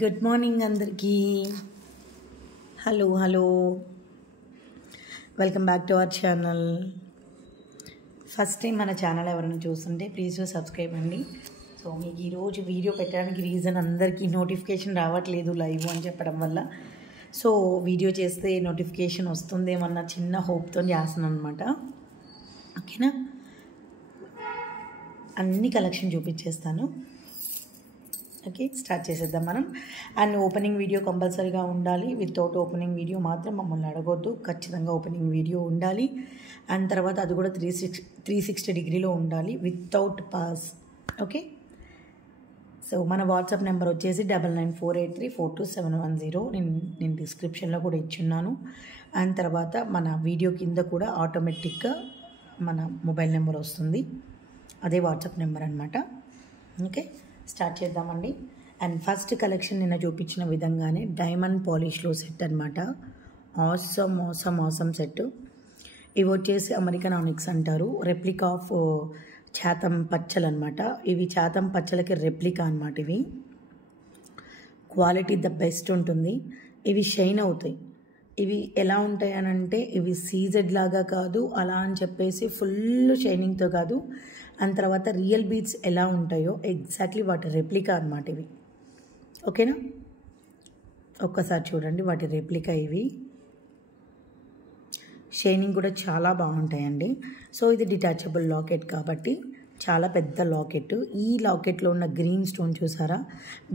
Good morning అందరికీ. Hello welcome back to our channel. First time మన channel ఎవరైనా చూస్తుంటే ప్లీజ్ సబ్స్క్రైబ్ అండి. సో మీకు ఈరోజు వీడియో పెట్టడానికి రీజన్ అందరికీ నోటిఫికేషన్ రావట్లేదు లైవ్ అని చెప్పడం వల్ల. సో వీడియో చేస్తే నోటిఫికేషన్ వస్తుందేమన్న చిన్న హోప్తో చేస్తున్నాను అనమాట. ఓకేనా, అన్ని కలెక్షన్ చూపించేస్తాను. ఓకే, స్టార్ట్ చేసేద్దాం మనం. అండ్ ఓపెనింగ్ వీడియో కంపల్సరీగా ఉండాలి. వితౌట్ ఓపెనింగ్ వీడియో మాత్రం మమ్మల్ని అడగొద్దు, ఖచ్చితంగా ఓపెనింగ్ వీడియో ఉండాలి. అండ్ తర్వాత అది కూడా 360 డిగ్రీలో ఉండాలి వితౌట్ పాస్. ఓకే, సో మన వాట్సాప్ నెంబర్ వచ్చేసి 9948342710. నేను డిస్క్రిప్షన్లో కూడా ఇచ్చున్నాను. అండ్ తర్వాత మన వీడియో కింద కూడా ఆటోమేటిక్గా మన మొబైల్ నెంబర్ వస్తుంది, అదే వాట్సాప్ నెంబర్ అనమాట. ఓకే, స్టార్ట్ చేద్దామండి. అండ్ ఫస్ట్ కలెక్షన్ నిన్న చూపించిన విధంగానే డైమండ్ పాలిష్లో సెట్ అనమాట. Awesome set. ఇవి వచ్చేసి అమెరికన్ ఆనిక్స్ అంటారు. రెప్లికా ఆఫ్ చాతం పచ్చలు అనమాట. ఇవి చాతం పచ్చలకి రెప్లికా అనమాట. ఇవి క్వాలిటీ ద బెస్ట్ ఉంటుంది. ఇవి షైన్ అవుతాయి. ఇవి ఎలా ఉంటాయి అని అంటే, ఇవి సీజెడ్ లాగా కాదు అలా అని చెప్పేసి ఫుల్ షైనింగ్తో కాదు. అండ్ తర్వాత రియల్ బీడ్స్ ఎలా ఉంటాయో ఎగ్జాక్ట్లీ వాటి రెప్లికా అనమాట ఇవి. ఓకేనా, ఒక్కసారి చూడండి వాటి రెప్లికా. ఇవి షైనింగ్ కూడా చాలా బాగుంటాయండి. సో ఇది డిటాచబుల్ లాకెట్ కాబట్టి చాలా పెద్ద లాకెట్. ఈ లాకెట్లో ఉన్న గ్రీన్ స్టోన్ చూసారా,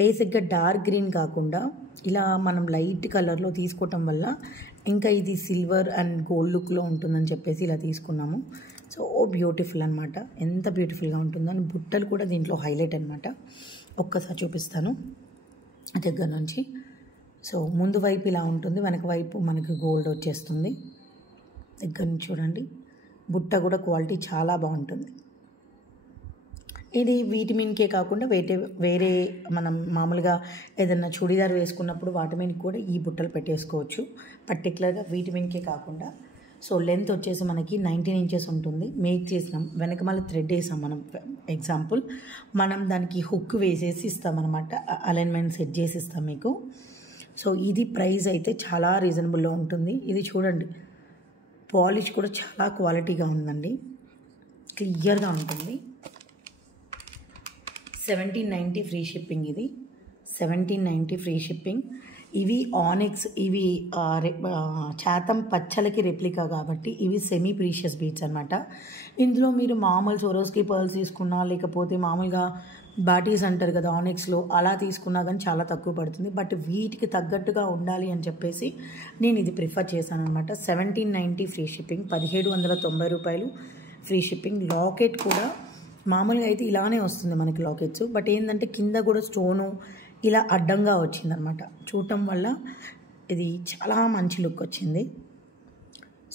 బేసిక్గా డార్క్ గ్రీన్ కాకుండా ఇలా మనం లైట్ కలర్లో తీసుకోవటం వల్ల ఇంకా ఇది సిల్వర్ అండ్ గోల్డ్ లుక్లో ఉంటుందని చెప్పేసి ఇలా తీసుకున్నాము. సో బ్యూటిఫుల్ అనమాట, ఎంత బ్యూటిఫుల్గా ఉంటుందో. అని బుట్టలు కూడా దీంట్లో హైలైట్ అనమాట. ఒక్కసారి చూపిస్తాను దగ్గర నుంచి. సో ముందు వైపు ఇలా ఉంటుంది, వెనక వైపు మనకి గోల్డ్ వచ్చేస్తుంది. దగ్గర నుంచి చూడండి, బుట్ట కూడా క్వాలిటీ చాలా బాగుంటుంది. ఇది వీటి మీదకే కాకుండా వేరే మనం మామూలుగా ఏదన్నా చూడీదార్ వేసుకున్నప్పుడు వాటి మీద కూడా ఈ బుట్టలు పెట్టేసుకోవచ్చు, పర్టికులర్గా వీటి మీదకే కాకుండా. సో లెంత్ వచ్చేసి మనకి 19 ఇంచెస్ ఉంటుంది. మేక్ చేసినాం, వెనక మళ్ళీ థ్రెడ్ వేసాం మనం. ఎగ్జాంపుల్ మనం దానికి హుక్ వేసేసి ఇస్తామన్నమాట, అలైన్మెంట్ సెట్ చేసి ఇస్తాం మీకు. సో ఇది ప్రైస్ అయితే చాలా రీజనబుల్లో ఉంటుంది. ఇది చూడండి, పాలిష్ కూడా చాలా క్వాలిటీగా ఉందండి, క్లియర్గా ఉంటుంది. 1790 ఫ్రీ షిప్పింగ్. ఇది 1790 ఫ్రీ షిప్పింగ్. ఇవి ఆనిక్స్, ఇవి చాతం పచ్చలకి రెప్లికా కాబట్టి ఇవి సెమీ ప్రీషియస్ బీడ్స్ అనమాట. ఇందులో మీరు మామూలు సోరోస్కి పర్ల్స్ తీసుకున్నా, లేకపోతే మామూలుగా బాటీస్ అంటారు కదా ఆనిక్స్లో, అలా తీసుకున్నా కానీ చాలా తక్కువ పడుతుంది. బట్ వీటికి తగ్గట్టుగా ఉండాలి అని చెప్పేసి నేను ఇది ప్రిఫర్ చేశాను అనమాట. 1790 ఫ్రీ షిప్పింగ్, 1790 రూపాయలు ఫ్రీ షిప్పింగ్. లాకెట్ కూడా మామూలుగా అయితే ఇలానే వస్తుంది మనకి లాకెట్స్, బట్ ఏంటంటే కింద కూడా స్టోను ఇలా అడ్డంగా వచ్చిందనమాట. చూడటం వల్ల ఇది చాలా మంచి లుక్ వచ్చింది.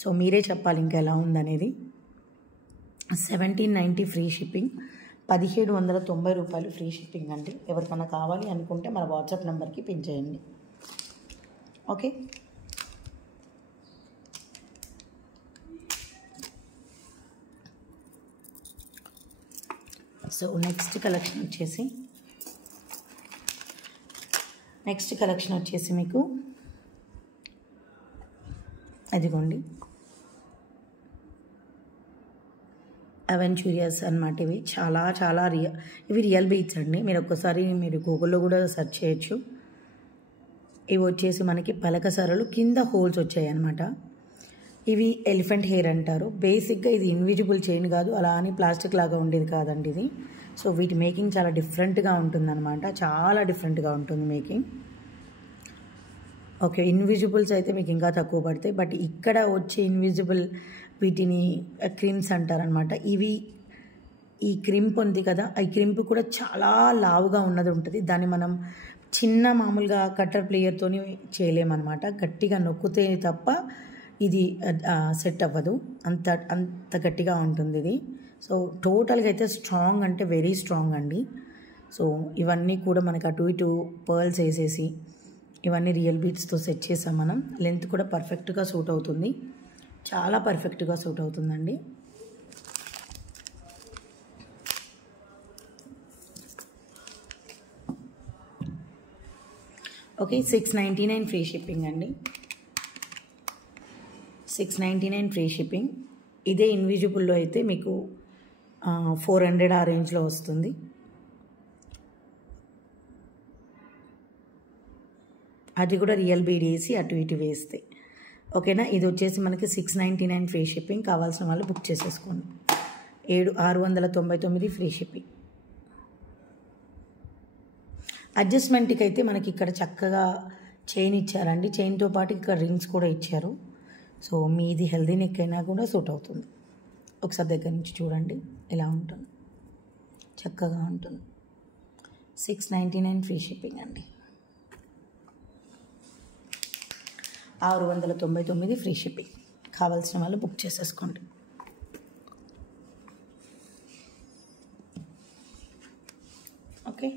సో మీరే చెప్పాలి ఇంకా ఎలా ఉందనేది. 1790 ఫ్రీ షిప్పింగ్, 1790 రూపాయలు ఫ్రీ షిప్పింగ్ అండి. ఎవరికైనా కావాలి అనుకుంటే మన వాట్సాప్ నెంబర్కి పిన్ చేయండి. ఓకే, సో నెక్స్ట్ కలెక్షన్ వచ్చేసి మీకు అదిగోండి అవెంచూరియస్ అన్నమాట. ఇవి చాలా ఇవి రియల్ బీడ్స్ అండి. మీరు ఒక్కసారి గూగుల్లో కూడా సెర్చ్ చేయొచ్చు. ఇవి వచ్చేసి మనకి పలక సరలు, కింద హోల్స్ వచ్చాయి అన్నమాట. ఇవి ఎలిఫెంట్ హెయిర్ అంటారు. బేసిక్గా ఇది ఇన్విజిబుల్ చైన్ కాదు, అలా అని ప్లాస్టిక్ లాగా ఉండేది కాదండి ఇది. సో వీటి మేకింగ్ చాలా డిఫరెంట్గా ఉంటుందన్నమాట, చాలా డిఫరెంట్గా ఉంటుంది మేకింగ్. ఓకే, ఇన్విజిబుల్స్ అయితే మీకు ఇంకా తక్కువ పడతాయి, బట్ ఇక్కడ వచ్చే ఇన్విజిబుల్ వీటిని క్రిమ్స్ అంటారనమాట. ఇవి ఈ క్రింప్ ఉంది కదా, ఈ క్రింప్ కూడా చాలా లావుగా ఉన్నది ఉంటుంది. దాన్ని మనం చిన్న మామూలుగా కట్టర్ ప్లేయర్తోని చేయలేమన్నమాట. గట్టిగా నొక్కితే తప్ప ఇది సెట్ అవ్వదు, అంత గట్టిగా ఉంటుంది ఇది. సో టోటల్గా అయితే స్ట్రాంగ్ అంటే వెరీ స్ట్రాంగ్ అండి. సో ఇవన్నీ కూడా మనకి అటు ఇటు పర్ల్స్ వేసేసి ఇవన్నీ రియల్ బీడ్స్తో సెట్ చేసాం మనం. లెంత్ కూడా పర్ఫెక్ట్గా సూట్ అవుతుంది, చాలా పర్ఫెక్ట్గా సూట్ అవుతుందండి. ఓకే, 699 ఫ్రీ షిప్పింగ్ అండి. 699 ఫ్రీ షిప్పింగ్. ఇదే ఇన్విజిబుల్లో అయితే మీకు 400 ఆ రేంజ్లో వస్తుంది. అది కూడా రియల్ బీడీసీ అటు ఇటు వేస్తే. ఓకేనా, ఇది వచ్చేసి మనకి 699 ఫ్రీ షిప్పింగ్. కావాల్సిన వాళ్ళు బుక్ చేసేసుకోండి. 699 ఫ్రీ షిప్పింగ్. అడ్జస్ట్మెంట్కి అయితే మనకి ఇక్కడ చక్కగా చైన్ ఇచ్చారండి. చైన్తో పాటు ఇక్కడ రింగ్స్ కూడా ఇచ్చారు. సో మీది హెల్దీ నెక్ అయినా కూడా సూట్ అవుతుంది. ఒకసారి దగ్గర నుంచి చూడండి, ఇలా ఉంటుంది, చక్కగా ఉంటుంది. 699 ఫ్రీ షిప్పింగ్ అండి. 699 ఫ్రీ షిప్పింగ్. కావాల్సిన వాళ్ళు బుక్ చేసేసుకోండి. ఓకే,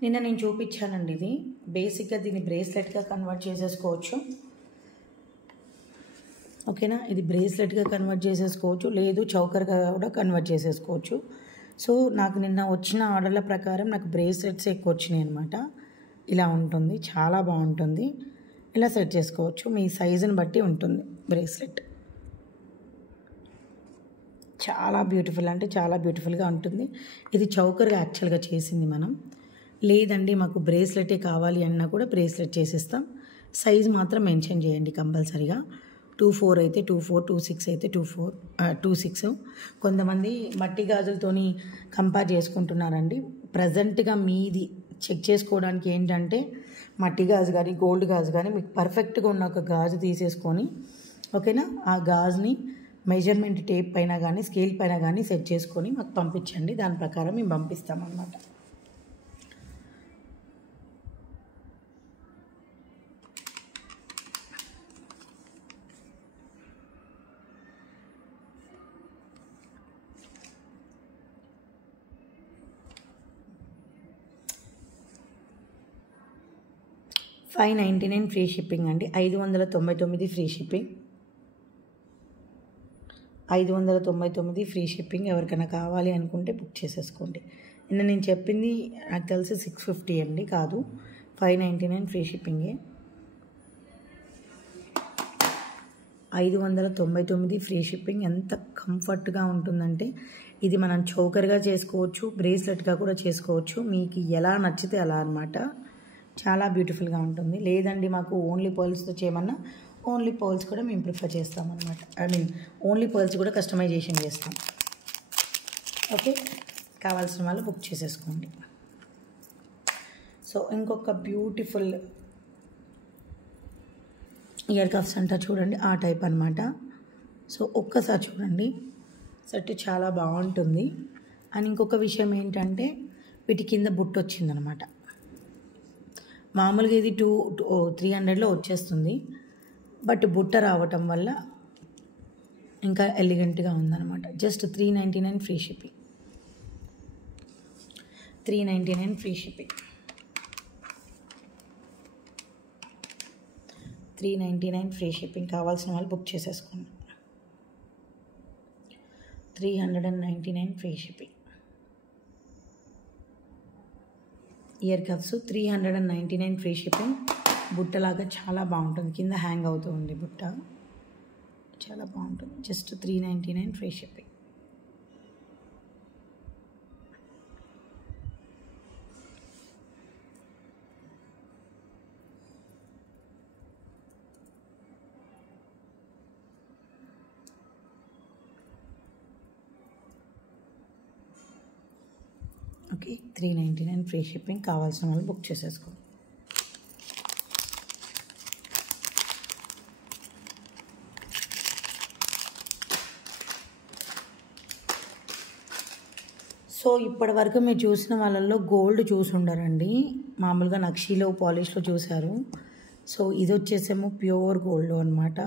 నిన్న నేను చూపించానండి. ఇది బేసిక్గా దీన్ని బ్రేస్లెట్గా కన్వర్ట్ చేసేసుకోవచ్చు. ఓకేనా, ఇది బ్రేస్లెట్గా కన్వర్ట్ చేసేసుకోవచ్చు, లేదు చౌకర్గా కూడా కన్వర్ట్ చేసేసుకోవచ్చు. సో నాకు నిన్న వచ్చిన ఆర్డర్ల ప్రకారం నాకు బ్రేస్లెట్స్ ఎక్కువ వచ్చినాయి అనమాట. ఇలా ఉంటుంది, చాలా బాగుంటుంది. ఇలా సెట్ చేసుకోవచ్చు, మీ సైజుని బట్టి ఉంటుంది. బ్రేస్లెట్ చాలా బ్యూటిఫుల్, అంటే చాలా బ్యూటిఫుల్గా ఉంటుంది. ఇది చౌకర్గా యాక్చువల్గా చేసింది మనం. లేదండి మాకు బ్రేస్లెటే కావాలి అన్నా కూడా బ్రేస్లెట్ చేసేస్తాం. సైజ్ మాత్రం మెన్షన్ చేయండి కంపల్సరీగా. 24 అయితే 24, 26 అయితే 26. కొంతమంది మట్టి గాజులతోని కంపేర్ చేసుకుంటున్నారండి. ప్రజెంట్గా మీది చెక్ చేసుకోవడానికి ఏంటంటే మట్టి గాజు కానీ గోల్డ్ గాజు కానీ మీకు పర్ఫెక్ట్గా ఉన్న ఒక గాజు తీసేసుకొని, ఓకేనా, ఆ గాజుని మెజర్మెంట్ టేప్ పైన కానీ స్కేల్ పైన కానీ సెట్ చేసుకొని మాకు పంపించండి. దాని ప్రకారం మేము పంపిస్తామన్నమాట. $599 ఫ్రీ షిప్పింగ్ అండి. 599 ఫ్రీ షిప్పింగ్. 599 free shipping. ఎవరికైనా కావాలి అనుకుంటే బుక్ చేసేసుకోండి. నిన్న నేను చెప్పింది నాకు తెలిసి 650 అండి, కాదు 599 ఫ్రీ షిప్పింగే. 599 free shipping. ఎంత కంఫర్ట్గా ఉంటుందంటే ఇది మనం చౌకర్గా చేసుకోవచ్చు, బ్రేస్లెట్గా కూడా చేసుకోవచ్చు. మీకు ఎలా నచ్చితే అలా అనమాట. చాలా బ్యూటిఫుల్గా ఉంటుంది. లేదండి మాకు ఓన్లీ పర్ల్స్తో చేయమన్నా ఓన్లీ పర్ల్స్ కూడా మేము ప్రిఫర్ చేస్తాం అనమాట. ఓన్లీ పర్ల్స్ కూడా కస్టమైజేషన్ చేస్తాం. ఓకే, కావాల్సిన వాళ్ళు బుక్ చేసేసుకోండి. సో ఇంకొక బ్యూటిఫుల్ ఇయర్ కఫ్స్ అంటారు చూడండి, ఆ టైప్ అనమాట. సో ఒక్కసారి చూడండి, సెట్ చాలా బాగుంటుంది. అండ్ ఇంకొక విషయం ఏంటంటే వీటి కింద బుట్ట వచ్చిందనమాట. మామూలుగా ఇది 300లో వచ్చేస్తుంది, బట్ బుట్ట రావటం వల్ల ఇంకా ఎలిగెంట్గా ఉందన్నమాట. Just 399 free shipping. 399 free shipping. 399 free shipping. కావాల్సిన వాళ్ళు బుక్ చేసేసుకోండి. 399 free shipping. Ear cups 399 free shipping. బుట్టలాగా చాలా బాగుంటుంది, కింద హ్యాంగ్ అవుతూ ఉంది బుట్ట, చాలా బాగుంటుంది. Just 399 free shipping. Okay, 399 free shipping. కావాల్సిన వాళ్ళు బుక్ చేసేసుకోండి. సో ఇప్పటి వరకు మీరు చూసిన వాళ్ళల్లో గోల్డ్ చూసి ఉండరండి, మామూలుగా నక్షీలో పాలిష్లో చూశారు. సో ఇది వచ్చేసేమో ప్యూర్ గోల్డ్ అనమాట.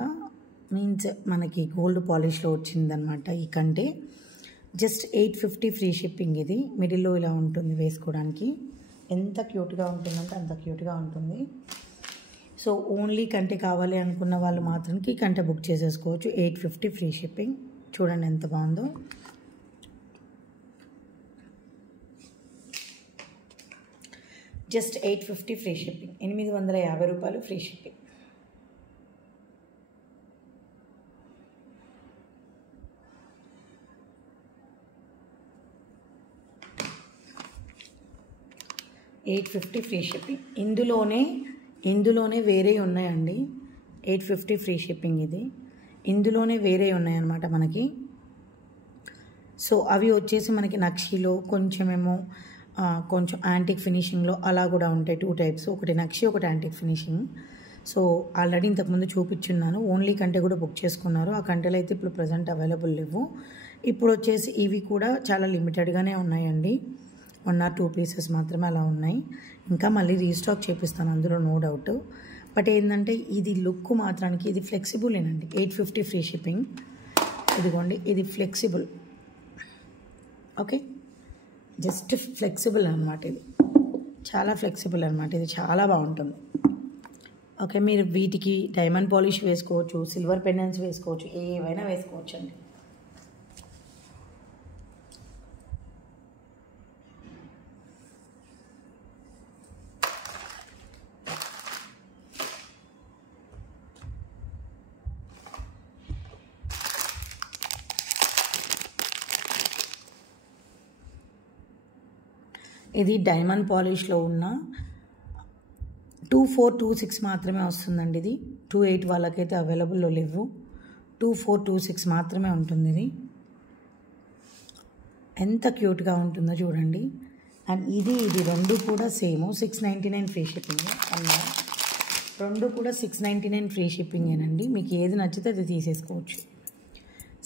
మీన్స్ మనకి గోల్డ్ పాలిష్లో వచ్చిందనమాట ఈ కంటే. Just 850 free shipping. ఇది మిడిల్లో ఇలా ఉంటుంది వేసుకోవడానికి. ఎంత క్యూట్గా ఉంటుందంటే అంత క్యూట్గా ఉంటుంది. సో ఓన్లీ కంటే కావాలి అనుకున్న వాళ్ళు మాత్రానికి కంటే బుక్ చేసేసుకోవచ్చు. 850 ఫ్రీ షిప్పింగ్. చూడండి ఎంత బాగుందో. జస్ట్ 850 ఫ్రీ షిప్పింగ్, 850 రూపాయలు ఫ్రీ షిప్పింగ్. $850 free shipping. ఇందులోనే వేరే ఉన్నాయండి. 850 ఫ్రీ షిప్పింగ్ ఇది. ఇందులోనే వేరే ఉన్నాయన్నమాట మనకి. సో అవి వచ్చేసి మనకి నక్షీలో కొంచెమేమో కొంచెం యాంటిక్ ఫినిషింగ్లో అలా కూడా ఉంటాయి. 2 టైప్స్, ఒకటి నక్షి, ఒకటి యాంటిక్ ఫినిషింగ్. సో ఆల్రెడీ ఇంతకుముందు చూపించున్నాను. ఓన్లీ కంటే కూడా బుక్ చేసుకున్నారు. ఆ కంటెలు అయితే ఇప్పుడు ప్రజెంట్ అవైలబుల్ లేవు. ఇప్పుడు వచ్చేసి ఇవి కూడా చాలా లిమిటెడ్గానే ఉన్నాయండి. 1 or 2 పీసెస్ మాత్రమే అలా ఉన్నాయి. ఇంకా మళ్ళీ రీస్టాక్ చేపిస్తాను, అందులో నో డౌట్. బట్ ఏంటంటే ఇది లుక్ మాత్రానికి ఇది ఫ్లెక్సిబులేనండి. 850 ఫ్రీ షిప్పింగ్. ఇదిగోండి, ఇది ఫ్లెక్సిబుల్. ఓకే, జస్ట్ ఫ్లెక్సిబుల్ అనమాట. ఇది చాలా ఫ్లెక్సిబుల్ అనమాట. ఇది చాలా బాగుంటుంది. ఓకే, మీరు వీటికి డైమండ్ పాలిష్ వేసుకోవచ్చు, సిల్వర్ పెండెంట్స్ వేసుకోవచ్చు, ఏవైనా వేసుకోవచ్చు అండి. ఇది డైమండ్ పాలిష్లో ఉన్న 2426 మాత్రమే వస్తుందండి. ఇది 28 వాళ్ళకైతే అవైలబుల్లో లేవు. 2426 మాత్రమే ఉంటుంది. ఇది ఎంత క్యూట్గా ఉంటుందో చూడండి. అండ్ ఇది రెండు కూడా సేమ్ 699 ఫ్రీ షిప్పింగ్. అన్న రెండు కూడా 699 ఫ్రీ షిప్పింగేనండి. మీకు ఏది నచ్చితే అది తీసేసుకోవచ్చు.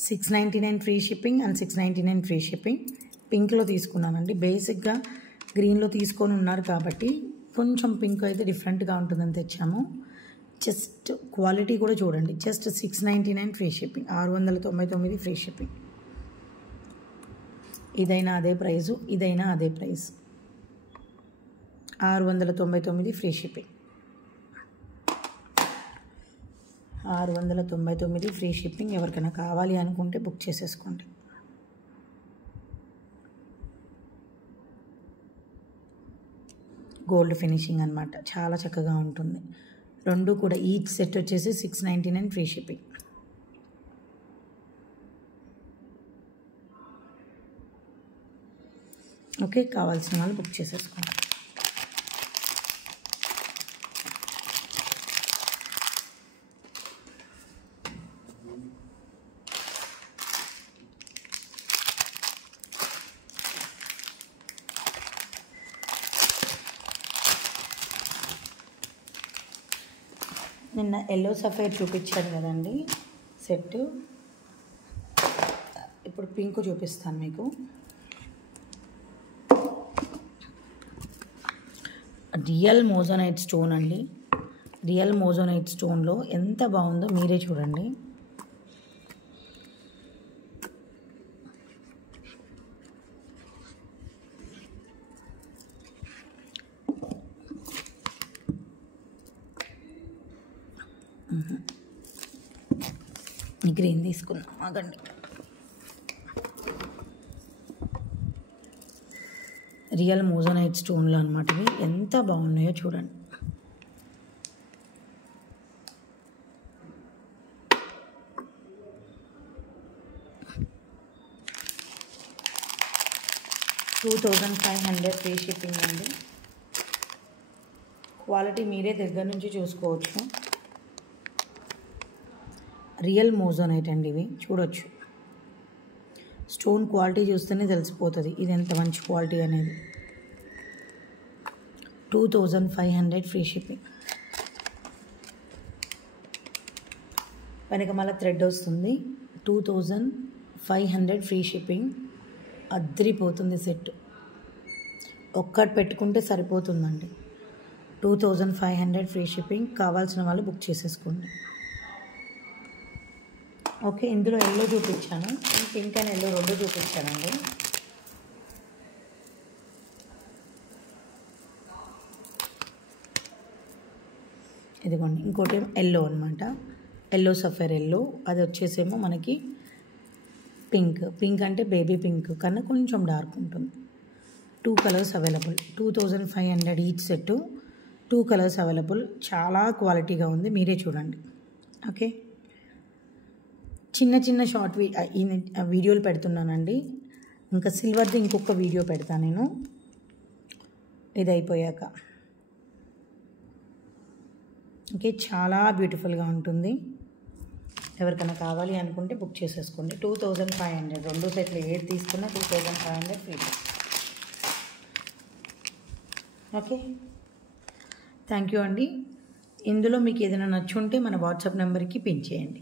699 free shipping and 699 free shipping. పింక్లో తీసుకున్నానండి. బేసిక్గా గ్రీన్లో తీసుకొని ఉన్నారు కాబట్టి కొంచెం పింక్ అయితే డిఫరెంట్గా ఉంటుందని తెచ్చాము. జస్ట్ క్వాలిటీ కూడా చూడండి. Just 699 free shipping, 699 free shipping. ఇదైనా అదే ప్రైజు, ఇదైనా అదే price. 699 free shipping, 699 free shipping. ఎవరికైనా కావాలి అనుకుంటే బుక్ చేసేసుకోండి. గోల్డ్ ఫినిషింగ్ అనమాట, చాలా చక్కగా ఉంటుంది. రెండు కూడా ఈచ్ సెట్ వచ్చేసి 699 ఫ్రీ షిప్పింగ్. ఓకే, కావాల్సిన వాళ్ళు బుక్ చేసేసుకోండి. నిన్న ఎల్లో సఫైర్ చూపించాను కదండి సెట్. ఇప్పుడు పింక్ చూపిస్తాను మీకు. రియల్ మోజోనైట్ స్టోన్ అండి. రియల్ మోజోనైట్ స్టోన్లో ఎంత బాగుందో మీరే చూడండి. గ్రీన్ తీసుకుందాం, ఆగండి. రియల్ మోజోనైట్ స్టోన్లో అనమాట. ఇవి ఎంత బాగున్నాయో చూడండి. $2500 ఫ్రీ షిప్పింగ్ అండి. క్వాలిటీ మీరే దగ్గర నుంచి చూసుకోవచ్చు. రియల్ మోజోనైట్ అండి. ఇవి చూడొచ్చు. స్టోన్ క్వాలిటీ చూస్తేనే తెలిసిపోతుంది ఇది ఎంత మంచి క్వాలిటీ అనేది. 2500 ఫ్రీ షిప్పింగ్. వెనక మళ్ళీ థ్రెడ్ వస్తుంది. 2500 ఫ్రీ షిప్పింగ్. అద్దరిపోతుంది సెట్. ఒక్కటి పెట్టుకుంటే సరిపోతుందండి. 2500 ఫ్రీ షిప్పింగ్. కావాల్సిన వాళ్ళు బుక్ చేసేసుకోండి. ఓకే, ఇందులో ఎల్లో చూపించాను, పింక్ అండ్ ఎల్లో రెండు చూపించానండి. ఇదిగోండి, ఇంకోటి ఎల్లో అనమాట. Yellow sapphire yellow. అది వచ్చేసేమో మనకి పింక్. పింక్ అంటే బేబీ పింక్ కన్నా కొంచెం డార్క్ ఉంటుంది. 2 colours available, 2500 each set, 2 colours available. చాలా క్వాలిటీగా ఉంది, మీరే చూడండి. ఓకే, చిన్న చిన్న షార్ట్ వీడియోలు పెడుతున్నానండి. ఇంకా సిల్వర్ది ఇంకొక వీడియో పెడతాను నేను ఇది అయిపోయాక. ఓకే, చాలా బ్యూటిఫుల్గా ఉంటుంది. ఎవరికైనా కావాలి అనుకుంటే బుక్ చేసేసుకోండి. 2500, 2 సెట్లు ఏది తీసుకున్నా 2500 ఫ్రీ. ఓకే, థ్యాంక్ యూ అండి. ఇందులో మీకు ఏదైనా నచ్చుంటే మన వాట్సాప్ నెంబర్కి పిన్ చేయండి.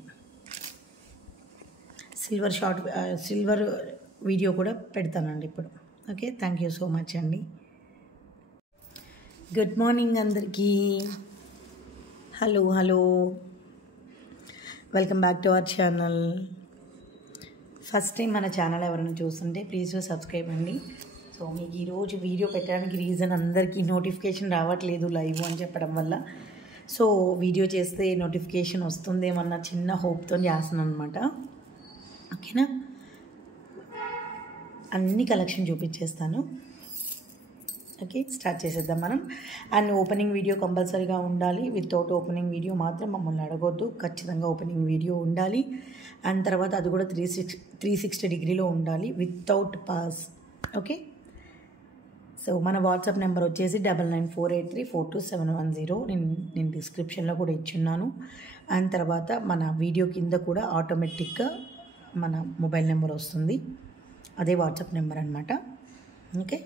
సిల్వర్ వీడియో కూడా పెడతానండి ఇప్పుడు. Okay, thank you so much అండి. గుడ్ మార్నింగ్ అందరికీ. Hello, welcome back to our channel. First time మన ఛానల్ ఎవరైనా చూస్తుంటే ప్లీజ్ సబ్స్క్రైబ్ అండి. సో మీకు ఈరోజు వీడియో పెట్టడానికి రీజన్, అందరికీ నోటిఫికేషన్ రావట్లేదు లైవ్ అని చెప్పడం వల్ల. సో వీడియో చేస్తే నోటిఫికేషన్ వస్తుందేమన్న చిన్న హోప్తో చేస్తున్నాను అనమాట. ఓకేనా, అన్ని కలెక్షన్ చూపించేస్తాను. ఓకే, స్టార్ట్ చేసేద్దాం మనం. అండ్ ఓపెనింగ్ వీడియో కంపల్సరీగా ఉండాలి. వితౌట్ ఓపెనింగ్ వీడియో మాత్రం మమ్మల్ని అడగొద్దు, ఖచ్చితంగా ఓపెనింగ్ వీడియో ఉండాలి. అండ్ తర్వాత అది కూడా 360 డిగ్రీలో ఉండాలి, వితౌట్ పాస్. ఓకే, సో మన వాట్సాప్ నెంబర్ వచ్చేసి 9948342710. నేను డిస్క్రిప్షన్లో కూడా ఇచ్చున్నాను. అండ్ తర్వాత మన వీడియో కింద కూడా ఆటోమేటిక్గా మన మొబైల్ నెంబర్ వస్తుంది, అదే వాట్సాప్ నెంబర్ అనమాట. ఓకే,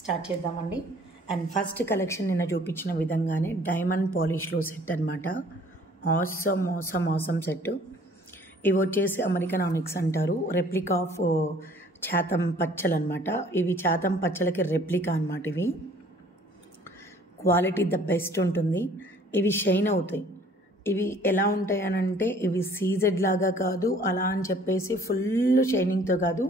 స్టార్ట్ చేద్దామండి. అండ్ ఫస్ట్ కలెక్షన్ నిన్న చూపించిన విధంగానే డైమండ్ పాలిష్లో సెట్ అనమాట. Awesome set. ఇవి వచ్చేసి అమెరికన్ ఆనిక్స్ అంటారు, రెప్లికా ఆఫ్ చాతం పచ్చలు అనమాట. ఇవి చాతం పచ్చలకి రెప్లికా అనమాట. ఇవి క్వాలిటీ ద బెస్ట్ ఉంటుంది. ఇవి షైన్ అవుతాయి. ఇవి ఎలా ఉంటాయి అని అంటే, ఇవి సీజెడ్ లాగా కాదు, అలా అని చెప్పేసి ఫుల్ షైనింగ్తో కాదు.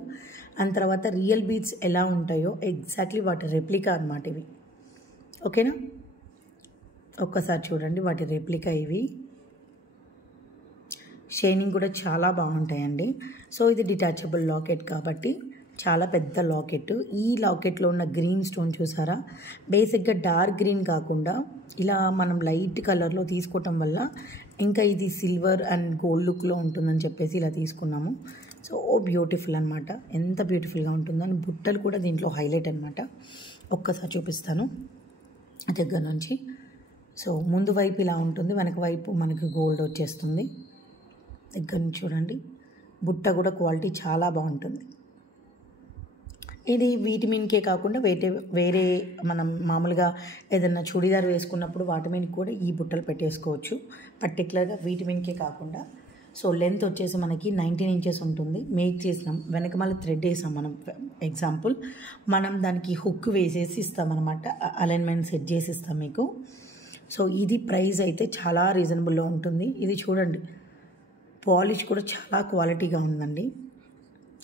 అండ్ తర్వాత రియల్ బీడ్స్ ఎలా ఉంటాయో ఎగ్జాక్ట్లీ వాటి రెప్లికా అనమాట ఇవి. ఓకేనా, ఒక్కసారి చూడండి వాటి రెప్లికా. ఇవి షైనింగ్ కూడా చాలా బాగుంటాయండి. సో ఇది డిటాచబుల్ లాకెట్ కాబట్టి చాలా పెద్ద లాకెట్. ఈ లాకెట్లో ఉన్న గ్రీన్ స్టోన్ చూసారా, బేసిక్గా డార్క్ గ్రీన్ కాకుండా ఇలా మనం లైట్ కలర్లో తీసుకోవటం వల్ల ఇంకా ఇది సిల్వర్ అండ్ గోల్డ్ లుక్లో ఉంటుందని చెప్పేసి ఇలా తీసుకున్నాము. సో బ్యూటిఫుల్ అనమాట, ఎంత బ్యూటిఫుల్గా ఉంటుందో. అని బుట్టలు కూడా దీంట్లో హైలైట్ అనమాట. ఒక్కసారి చూపిస్తాను దగ్గర నుంచి. సో ముందు వైపు ఇలా ఉంటుంది, వెనక వైపు మనకి గోల్డ్ వచ్చేస్తుంది. దగ్గర నుంచి చూడండి, బుట్ట కూడా క్వాలిటీ చాలా బాగుంటుంది. ఇది వీటి మీదకే కాకుండా వేరే మనం మామూలుగా ఏదన్నా చూడీదార్ వేసుకున్నప్పుడు వాటి మీద కూడా ఈ బుట్టలు పెట్టేసుకోవచ్చు, పర్టికులర్గా వీటి మీదకే కాకుండా. సో లెంత్ వచ్చేసి మనకి 19 ఇంచెస్ ఉంటుంది. మేక్ చేసినాం, వెనక మళ్ళీ థ్రెడ్ వేసాం మనం. ఎగ్జాంపుల్, మనం దానికి హుక్ వేసేసి ఇస్తామన్నమాట, అలైన్మెంట్ సెట్ చేసి ఇస్తాం మీకు. సో ఇది ప్రైస్ అయితే చాలా రీజనబుల్లో ఉంటుంది. ఇది చూడండి, పాలిష్ కూడా చాలా క్వాలిటీగా ఉందండి,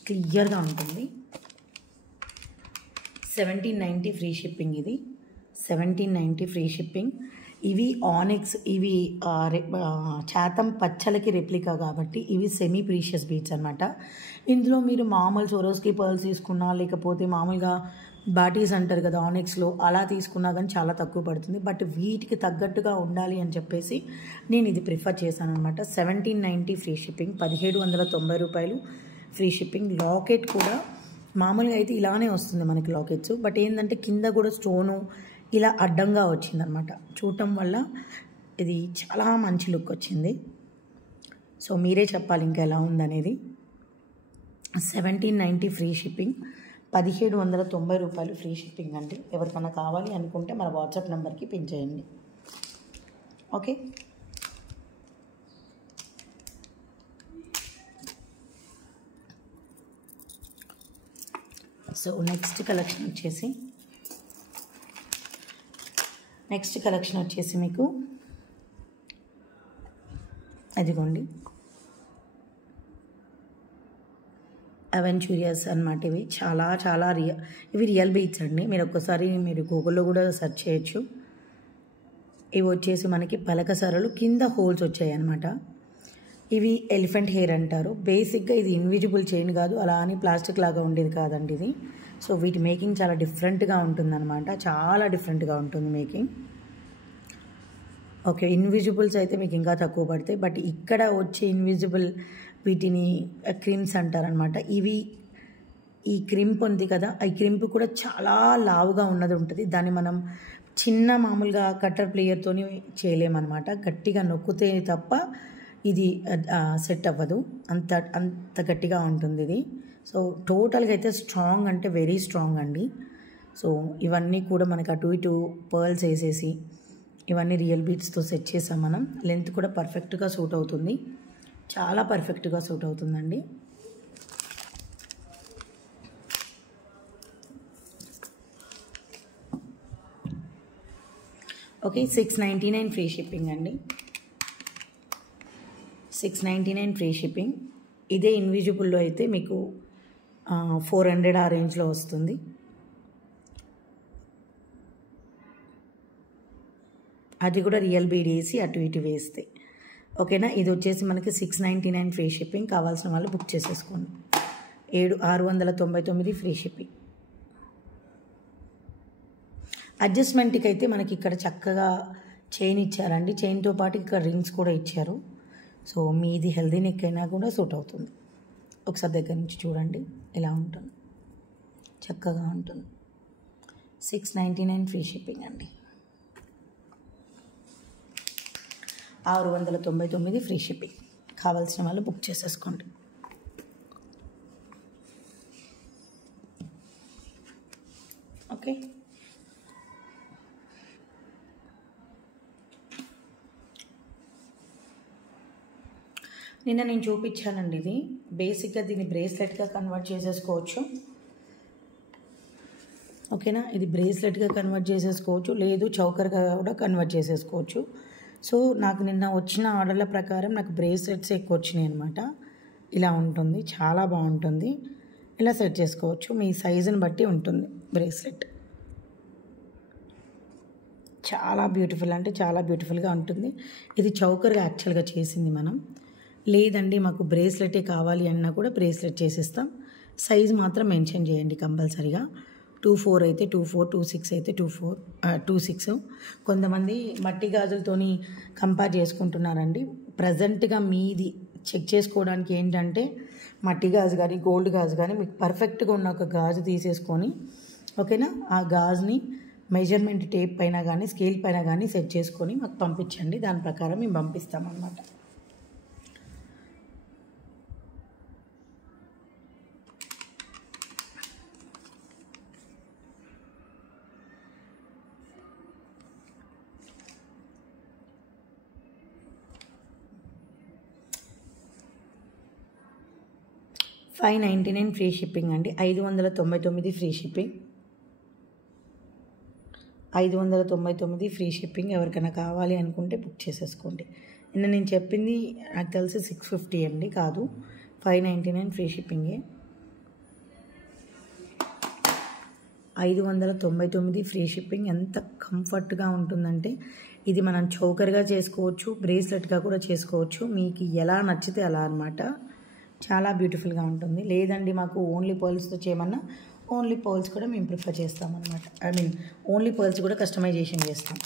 క్లియర్గా ఉంటుంది. 1790 ఫ్రీ షిప్పింగ్. ఇది 1790 ఫ్రీ షిప్పింగ్. ఇవి ఆనిక్స్, ఇవి చాతం పచ్చలకి రెప్లికా కాబట్టి ఇవి సెమీ ప్రీషియస్ బీడ్స్ అనమాట. ఇందులో మీరు మామూలు సోరోస్కి పర్ల్స్ తీసుకున్నా, లేకపోతే మామూలుగా బాటీస్ అంటారు కదా ఆనిక్స్లో, అలా తీసుకున్నా కానీ చాలా తక్కువ పడుతుంది. బట్ వీటికి తగ్గట్టుగా ఉండాలి అని చెప్పేసి నేను ఇది ప్రిఫర్ చేశాను అనమాట. 1790 ఫ్రీ షిప్పింగ్, 1790 రూపాయలు ఫ్రీ షిప్పింగ్. లాకెట్ కూడా మామూలుగా అయితే ఇలానే వస్తుంది మనకి లాకెట్స్, బట్ ఏంటంటే కింద కూడా స్టోను ఇలా అడ్డంగా వచ్చిందనమాట. చూడటం వల్ల ఇది చాలా మంచి లుక్ వచ్చింది. సో మీరే చెప్పాలి ఇంకా ఎలా ఉందనేది. 1790 ఫ్రీ షిప్పింగ్, 1790 రూపాయలు ఫ్రీ షిప్పింగ్ అండి. ఎవరికైనా కావాలి అనుకుంటే మన వాట్సాప్ నెంబర్కి పిన్ చేయండి. ఓకే, సో నెక్స్ట్ కలెక్షన్ వచ్చేసి మీకు అదిగోండి అవెంచూరియస్ అన్నమాట. ఇవి చాలా ఇవి రియల్ బీడ్స్ అండి. మీరు ఒక్కసారి గూగుల్లో కూడా సెర్చ్ చేయొచ్చు. ఇవి వచ్చేసి మనకి పలక సరలు కింద హోల్స్ వచ్చాయి అన్నమాట. ఇవి ఎలిఫెంట్ హెయిర్ అంటారు. బేసిక్గా ఇది ఇన్విజిబుల్ చైన్ కాదు, అలా అని ప్లాస్టిక్ లాగా ఉండేది కాదండి ఇది. సో వీటి మేకింగ్ చాలా డిఫరెంట్గా ఉంటుందన్నమాట, చాలా డిఫరెంట్గా ఉంటుంది మేకింగ్. ఓకే, ఇన్విజిబుల్స్ అయితే మీకు ఇంకా తక్కువ పడతాయి, బట్ ఇక్కడ వచ్చే ఇన్విజిబుల్ వీటిని క్రిమ్స్ అంటారనమాట. ఇవి ఈ క్రింప్ ఉంది కదా, ఈ క్రింప్ కూడా చాలా లావుగా ఉన్నది ఉంటుంది. దాన్ని మనం చిన్న మామూలుగా కట్టర్ ప్లేయర్తో చేయలేమన్నమాట. గట్టిగా నొక్కితే తప్ప ఇది సెట్ అవ్వదు, అంత గట్టిగా ఉంటుంది ఇది. సో టోటల్గా అయితే స్ట్రాంగ్ అంటే వెరీ స్ట్రాంగ్ అండి. సో ఇవన్నీ కూడా మనకి అటు ఇటు పర్ల్స్ వేసేసి ఇవన్నీ రియల్ బీడ్స్తో సెట్ చేసాం మనం. లెంత్ కూడా పర్ఫెక్ట్గా సూట్ అవుతుంది, చాలా పర్ఫెక్ట్గా సూట్ అవుతుందండి. ఓకే, 699 ఫ్రీ షిప్పింగ్ అండి. 699 ఫ్రీ షిప్పింగ్. ఇదే ఇన్విజిబుల్లో అయితే మీకు 400 ఆ రేంజ్లో వస్తుంది. అది కూడా రియల్ బీడ్ వేసి అటు ఇటు వేస్తే. ఓకేనా, ఇది వచ్చేసి మనకి 699 ఫ్రీ షిప్పింగ్. కావాల్సిన వాళ్ళు బుక్ చేసేసుకోండి. 699 ఫ్రీ షిప్పింగ్. అడ్జస్ట్మెంట్కి అయితే మనకి ఇక్కడ చక్కగా చైన్ ఇచ్చారండి, చైన్తో పాటు ఇక్కడ రింగ్స్ కూడా ఇచ్చారు. సో మీది హెల్దీ నెక్ అయినా కూడా సూట్ అవుతుంది. ఒకసారి దగ్గర నుంచి చూడండి, ఇలా ఉంటుంది, చక్కగా ఉంటుంది. 699 ఫ్రీ షిప్పింగ్ అండి. 699 ఫ్రీ షిప్పింగ్. కావాల్సిన వాళ్ళు బుక్ చేసేసుకోండి. ఓకే, నిన్న నేను చూపించానండి ఇది. బేసిక్గా దీన్ని బ్రేస్లెట్గా కన్వర్ట్ చేసేసుకోవచ్చు. ఓకేనా, ఇది బ్రేస్లెట్గా కన్వర్ట్ చేసేసుకోవచ్చు, లేదు చౌకర్గా కూడా కన్వర్ట్ చేసేసుకోవచ్చు. సో నాకు నిన్న వచ్చిన ఆర్డర్ల ప్రకారం నాకు బ్రేస్లెట్స్ ఎక్కువ వచ్చినాయి అనమాట. ఇలా ఉంటుంది, చాలా బాగుంటుంది. ఇలా సెట్ చేసుకోవచ్చు, మీ సైజుని బట్టి ఉంటుంది బ్రేస్లెట్. చాలా బ్యూటిఫుల్ అంటే చాలా బ్యూటిఫుల్గా ఉంటుంది. ఇది చౌకర్గా యాక్చువల్గా చేసింది మనం. లేదండి మాకు బ్రేస్లెటే కావాలి అన్నా కూడా బ్రేస్లెట్ చేసిస్తాం. సైజ్ మాత్రం మెన్షన్ చేయండి కంపల్సరీగా. 24 అయితే 24, 26 అయితే 26. కొంతమంది మట్టి గాజులతోని కంపేర్ చేసుకుంటున్నారండి. ప్రజెంట్గా మీది చెక్ చేసుకోవడానికి ఏంటంటే మట్టి గాజు కానీ గోల్డ్ గాజు కానీ మీకు పర్ఫెక్ట్గా ఉన్న ఒక గాజు తీసేసుకొని, ఓకేనా, ఆ గాజుని మెజర్మెంట్ టేప్ పైన కానీ స్కేల్ పైన కానీ సెట్ చేసుకొని మాకు పంపించండి. దాని ప్రకారం మేము పంపిస్తామన్నమాట. $599 ఫ్రీ షిప్పింగ్ అండి. 599 ఫ్రీ షిప్పింగ్. 599 free shipping. ఎవరికైనా కావాలి అనుకుంటే బుక్ చేసేసుకోండి. నిన్న నేను చెప్పింది నాకు తెలిసి 650 అండి, కాదు 599 ఫ్రీ షిప్పింగే. 599 free shipping. ఎంత కంఫర్ట్గా ఉంటుందంటే ఇది మనం చౌకర్గా చేసుకోవచ్చు, బ్రేస్లెట్గా కూడా చేసుకోవచ్చు, మీకు ఎలా నచ్చితే అలా అనమాట. చాలా బ్యూటిఫుల్గా ఉంటుంది. లేదండి మాకు ఓన్లీ పర్ల్స్తో చేయమన్నా ఓన్లీ పర్ల్స్ కూడా మేము ప్రిఫర్ చేస్తాం అనమాట. ఓన్లీ పర్ల్స్ కూడా కస్టమైజేషన్ చేస్తాం.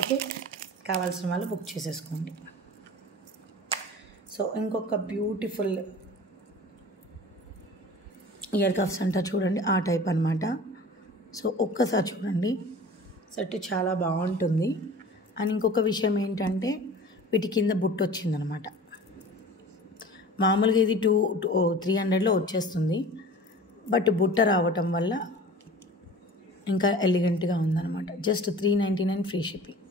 ఓకే, కావాల్సిన వాళ్ళు బుక్ చేసేసుకోండి. సో ఇంకొక బ్యూటిఫుల్ ఇయర్ కఫ్స్ అంటారు చూడండి, ఆ టైప్ అనమాట. సో ఒక్కసారి చూడండి, సెట్ చాలా బాగుంటుంది. అండ్ ఇంకొక విషయం ఏంటంటే వీటి కింద బుట్ట వచ్చిందనమాట. మామూలుగా ఇది 300లో వచ్చేస్తుంది, బట్ బుట్ట రావటం వల్ల ఇంకా ఎలిగెంట్గా ఉందన్నమాట. Just 399 free shipping.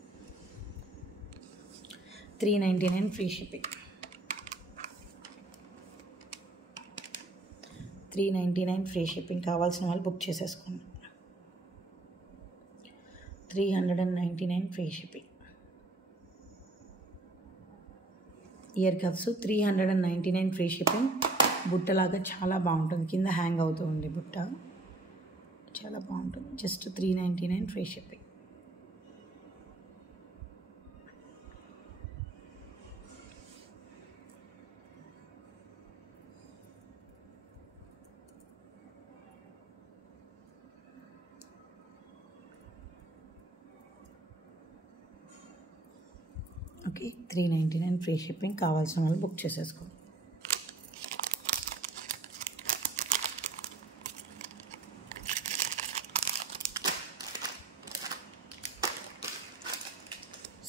399 free shipping. 399 free shipping. కావాల్సిన వాళ్ళు బుక్ చేసేసుకోండి. 399 free shipping. Ear cups 399 free shipping. బుట్టలాగా చాలా బాగుంటుంది, కింద హ్యాంగ్ అవుతూ ఉంది బుట్ట, చాలా బాగుంటుంది. Just 399 free shipping. Okay, 399 free shipping. కావాల్సిన వాళ్ళు బుక్ చేసేసుకోండి.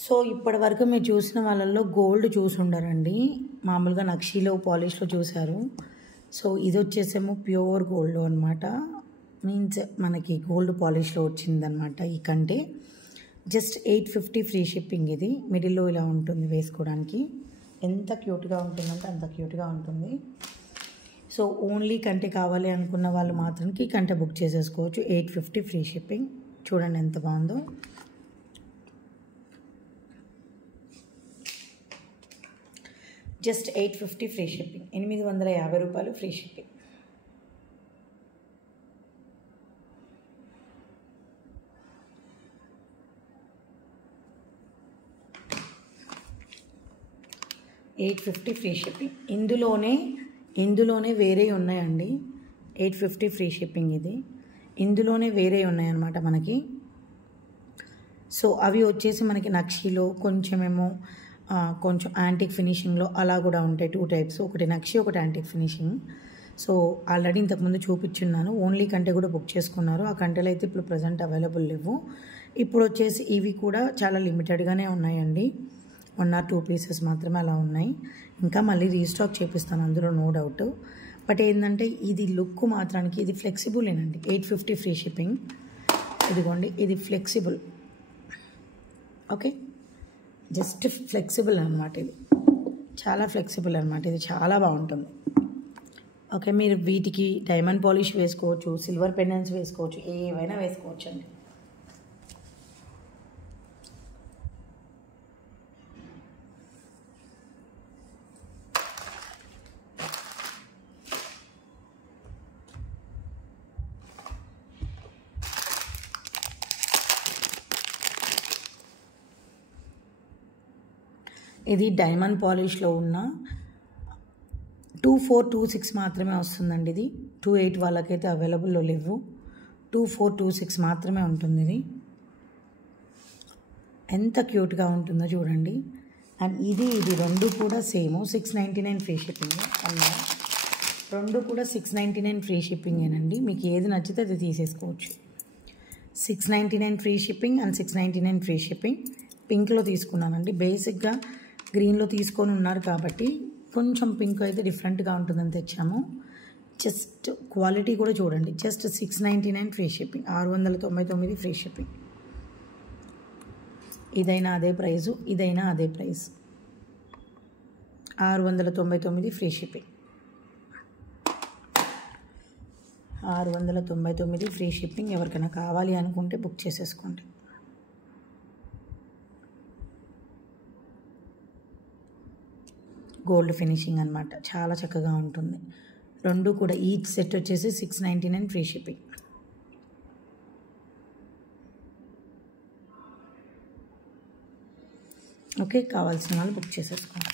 సో ఇప్పటి వరకు మీరు చూసిన వాళ్ళల్లో గోల్డ్ చూసి ఉండరండి, మామూలుగా నక్షీలో పాలిష్లో చూశారు. సో ఇది వచ్చేసేమో ప్యూర్ గోల్డ్ అనమాట, మీన్స్ మనకి గోల్డ్ పాలిష్లో వచ్చిందనమాట. ఈ కంటే జస్ట్ 850 ఫ్రీ షిప్పింగ్. ఇది మిడిల్లో ఇలా ఉంటుంది వేసుకోవడానికి. ఎంత క్యూట్గా ఉంటుందంటే అంత క్యూట్గా ఉంటుంది. సో ఓన్లీ కంటే కావాలి అనుకున్న వాళ్ళు మాత్రానికి కంటే బుక్ చేసేసుకోవచ్చు. 850 ఫ్రీ షిప్పింగ్. చూడండి ఎంత బాగుందో. Just 850 free shipping. 850 రూపాయలు ఫ్రీ షిప్పింగ్. $850 free shipping. ఇందులోనే వేరే ఉన్నాయండి. 850 ఫ్రీ షిప్పింగ్. ఇది ఇందులోనే వేరే ఉన్నాయన్నమాట మనకి. సో అవి వచ్చేసి మనకి నక్షీలో కొంచెమేమో కొంచెం యాంటిక్ ఫినిషింగ్లో అలా కూడా ఉంటాయి. 2 టైప్స్, ఒకటి నక్షి, ఒకటి యాంటిక్ ఫినిషింగ్. సో ఆల్రెడీ ఇంతకుముందు చూపించున్నాను. ఓన్లీ కంటే కూడా బుక్ చేసుకున్నారు. ఆ కంటెలు అయితే ఇప్పుడు ప్రజెంట్ అవైలబుల్ లేవు. ఇప్పుడు వచ్చేసి ఇవి కూడా చాలా లిమిటెడ్గానే ఉన్నాయండి. 1 or 2 పీసెస్ మాత్రమే అలా ఉన్నాయి. ఇంకా మళ్ళీ రీస్టాక్ చేపిస్తాను, అందులో నో డౌట్. బట్ ఏంటంటే ఇది లుక్ మాత్రానికి ఇది ఫ్లెక్సిబులేనండి. 850 ఫ్రీ షిప్పింగ్. ఇదిగోండి, ఇది ఫ్లెక్సిబుల్. ఓకే, జస్ట్ ఫ్లెక్సిబుల్ అనమాట. ఇది చాలా ఫ్లెక్సిబుల్ అనమాట. ఇది చాలా బాగుంటుంది. ఓకే, మీరు వీటికి డైమండ్ పాలిష్ వేసుకోవచ్చు, సిల్వర్ పెండెంట్స్ వేసుకోవచ్చు, ఏవైనా వేసుకోవచ్చు అండి. ఇది డైమండ్ పాలిష్లో ఉన్న 2426 మాత్రమే వస్తుందండి. ఇది 28 వాళ్ళకైతే అవైలబుల్లో లేవు. 2426 మాత్రమే ఉంటుంది. ఇది ఎంత క్యూట్గా ఉంటుందో చూడండి. అండ్ ఇది రెండు కూడా సేమ్ 699 ఫ్రీ షిప్పింగ్. అలా రెండు కూడా 699 ఫ్రీ షిప్పింగేనండి. మీకు ఏది నచ్చితే అది తీసేసుకోవచ్చు. 699 free shipping and 699 free shipping. పింక్లో తీసుకున్నానండి. బేసిక్గా గ్రీన్లో తీసుకొని ఉన్నారు కాబట్టి కొంచెం పింక్ అయితే డిఫరెంట్గా ఉంటుందని తెచ్చాము. జస్ట్ క్వాలిటీ కూడా చూడండి. Just 699 free shipping. 699 free shipping. ఇదైనా అదే ప్రైజు, ఇదైనా అదే price. 699 free shipping. 699 free shipping. ఎవరికైనా కావాలి అనుకుంటే బుక్ చేసేసుకోండి. గోల్డ్ ఫినిషింగ్ అనమాట, చాలా చక్కగా ఉంటుంది. రెండు కూడా ఈచ్ సెట్ వచ్చేసి 699 ఫ్రీ షిప్పింగ్. ఓకే, కావాల్సిన వాళ్ళు బుక్ చేసేసుకోండి.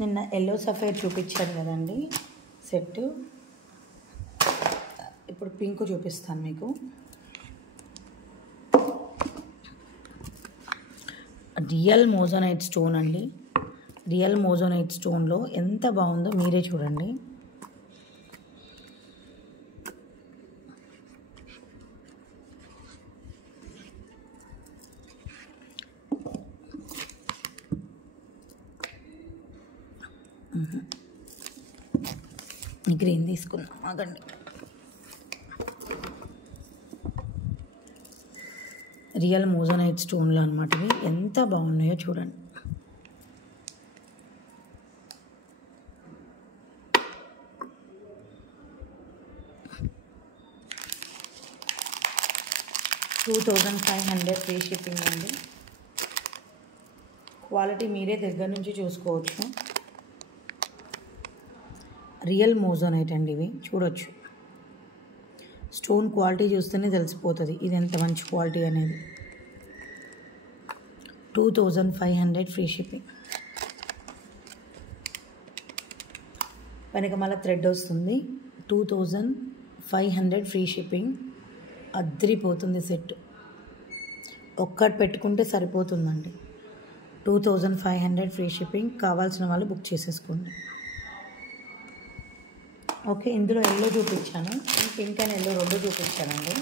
నిన్న ఎల్లో సఫైర్ చూపించాను కదండి సెట్. ఇప్పుడు పింక్ చూపిస్తాను మీకు. రియల్ మోజోనైట్ స్టోన్ అండి. రియల్ మోజోనైట్ స్టోన్లో ఎంత బాగుందో మీరే చూడండి. గ్రీన్ తీసుకుందాం, ఆగండి. రియల్ మోజోనైట్ స్టోన్లో అనమాట. ఇవి ఎంత బాగున్నాయో చూడండి. $2500 ఫ్రీ షిప్పింగ్ అండి. క్వాలిటీ మీరే దగ్గర నుంచి చూసుకోవచ్చు. రియల్ మోజోనైట్ అండి, ఇవి చూడొచ్చు. స్టోన్ క్వాలిటీ చూస్తేనే తెలిసిపోతుంది ఇది ఎంత మంచి క్వాలిటీ అనేది. 2500 ఫ్రీ షిప్పింగ్. వెనక మళ్ళీ థ్రెడ్ వస్తుంది. 2500 ఫ్రీ షిప్పింగ్. అద్దరిపోతుంది సెట్. ఒక్కటి పెట్టుకుంటే సరిపోతుందండి. 2500 ఫ్రీ షిప్పింగ్. కావాల్సిన వాళ్ళు బుక్ చేసేసుకోండి. ఓకే, ఇందులో ఎల్లో చూపించాను, పింక్ అండ్ ఎల్లో రెండు చూపించానండి.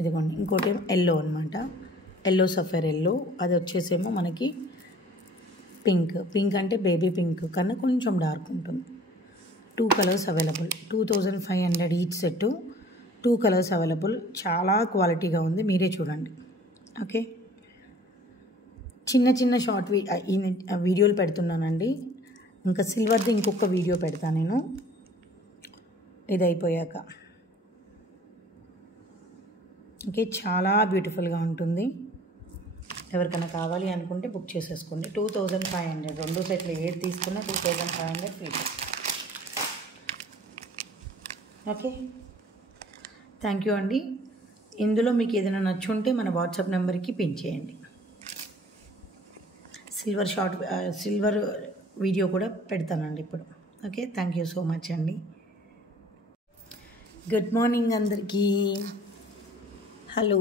ఇదిగోండి ఇంకోటి ఎల్లో అనమాట, ఎల్లో సఫైర్ ఎల్లో. అది వచ్చేసేమో మనకి పింక్ అంటే బేబీ పింక్ కన్నా కొంచెం డార్క్ ఉంటుంది. 2 colours available. 2500 each set. 2 colours available. చాలా క్వాలిటీగా ఉంది, మీరే చూడండి. ఓకే, చిన్న షార్ట్ వీడియోలు పెడుతున్నానండి. ఇంకా సిల్వర్ది ఇంకొక వీడియో పెడతాను నేను ఇది అయిపోయాక. ఓకే, చాలా బ్యూటిఫుల్గా ఉంటుంది. ఎవరికైనా కావాలి అనుకుంటే బుక్ చేసేసుకోండి. 2500 రెండు సెట్లు ఏది తీసుకున్నా 2500 ఫ్రీ. ఓకే, థ్యాంక్ యూ అండి. ఇందులో మీకు ఏదైనా నచ్చుంటే మన వాట్సాప్ నెంబర్కి పిన్ చేయండి. సిల్వర్ వీడియో కూడా పెడతానండి ఇప్పుడు. Okay, thank you so much అండి. గుడ్ మార్నింగ్ అందరికీ. Hello,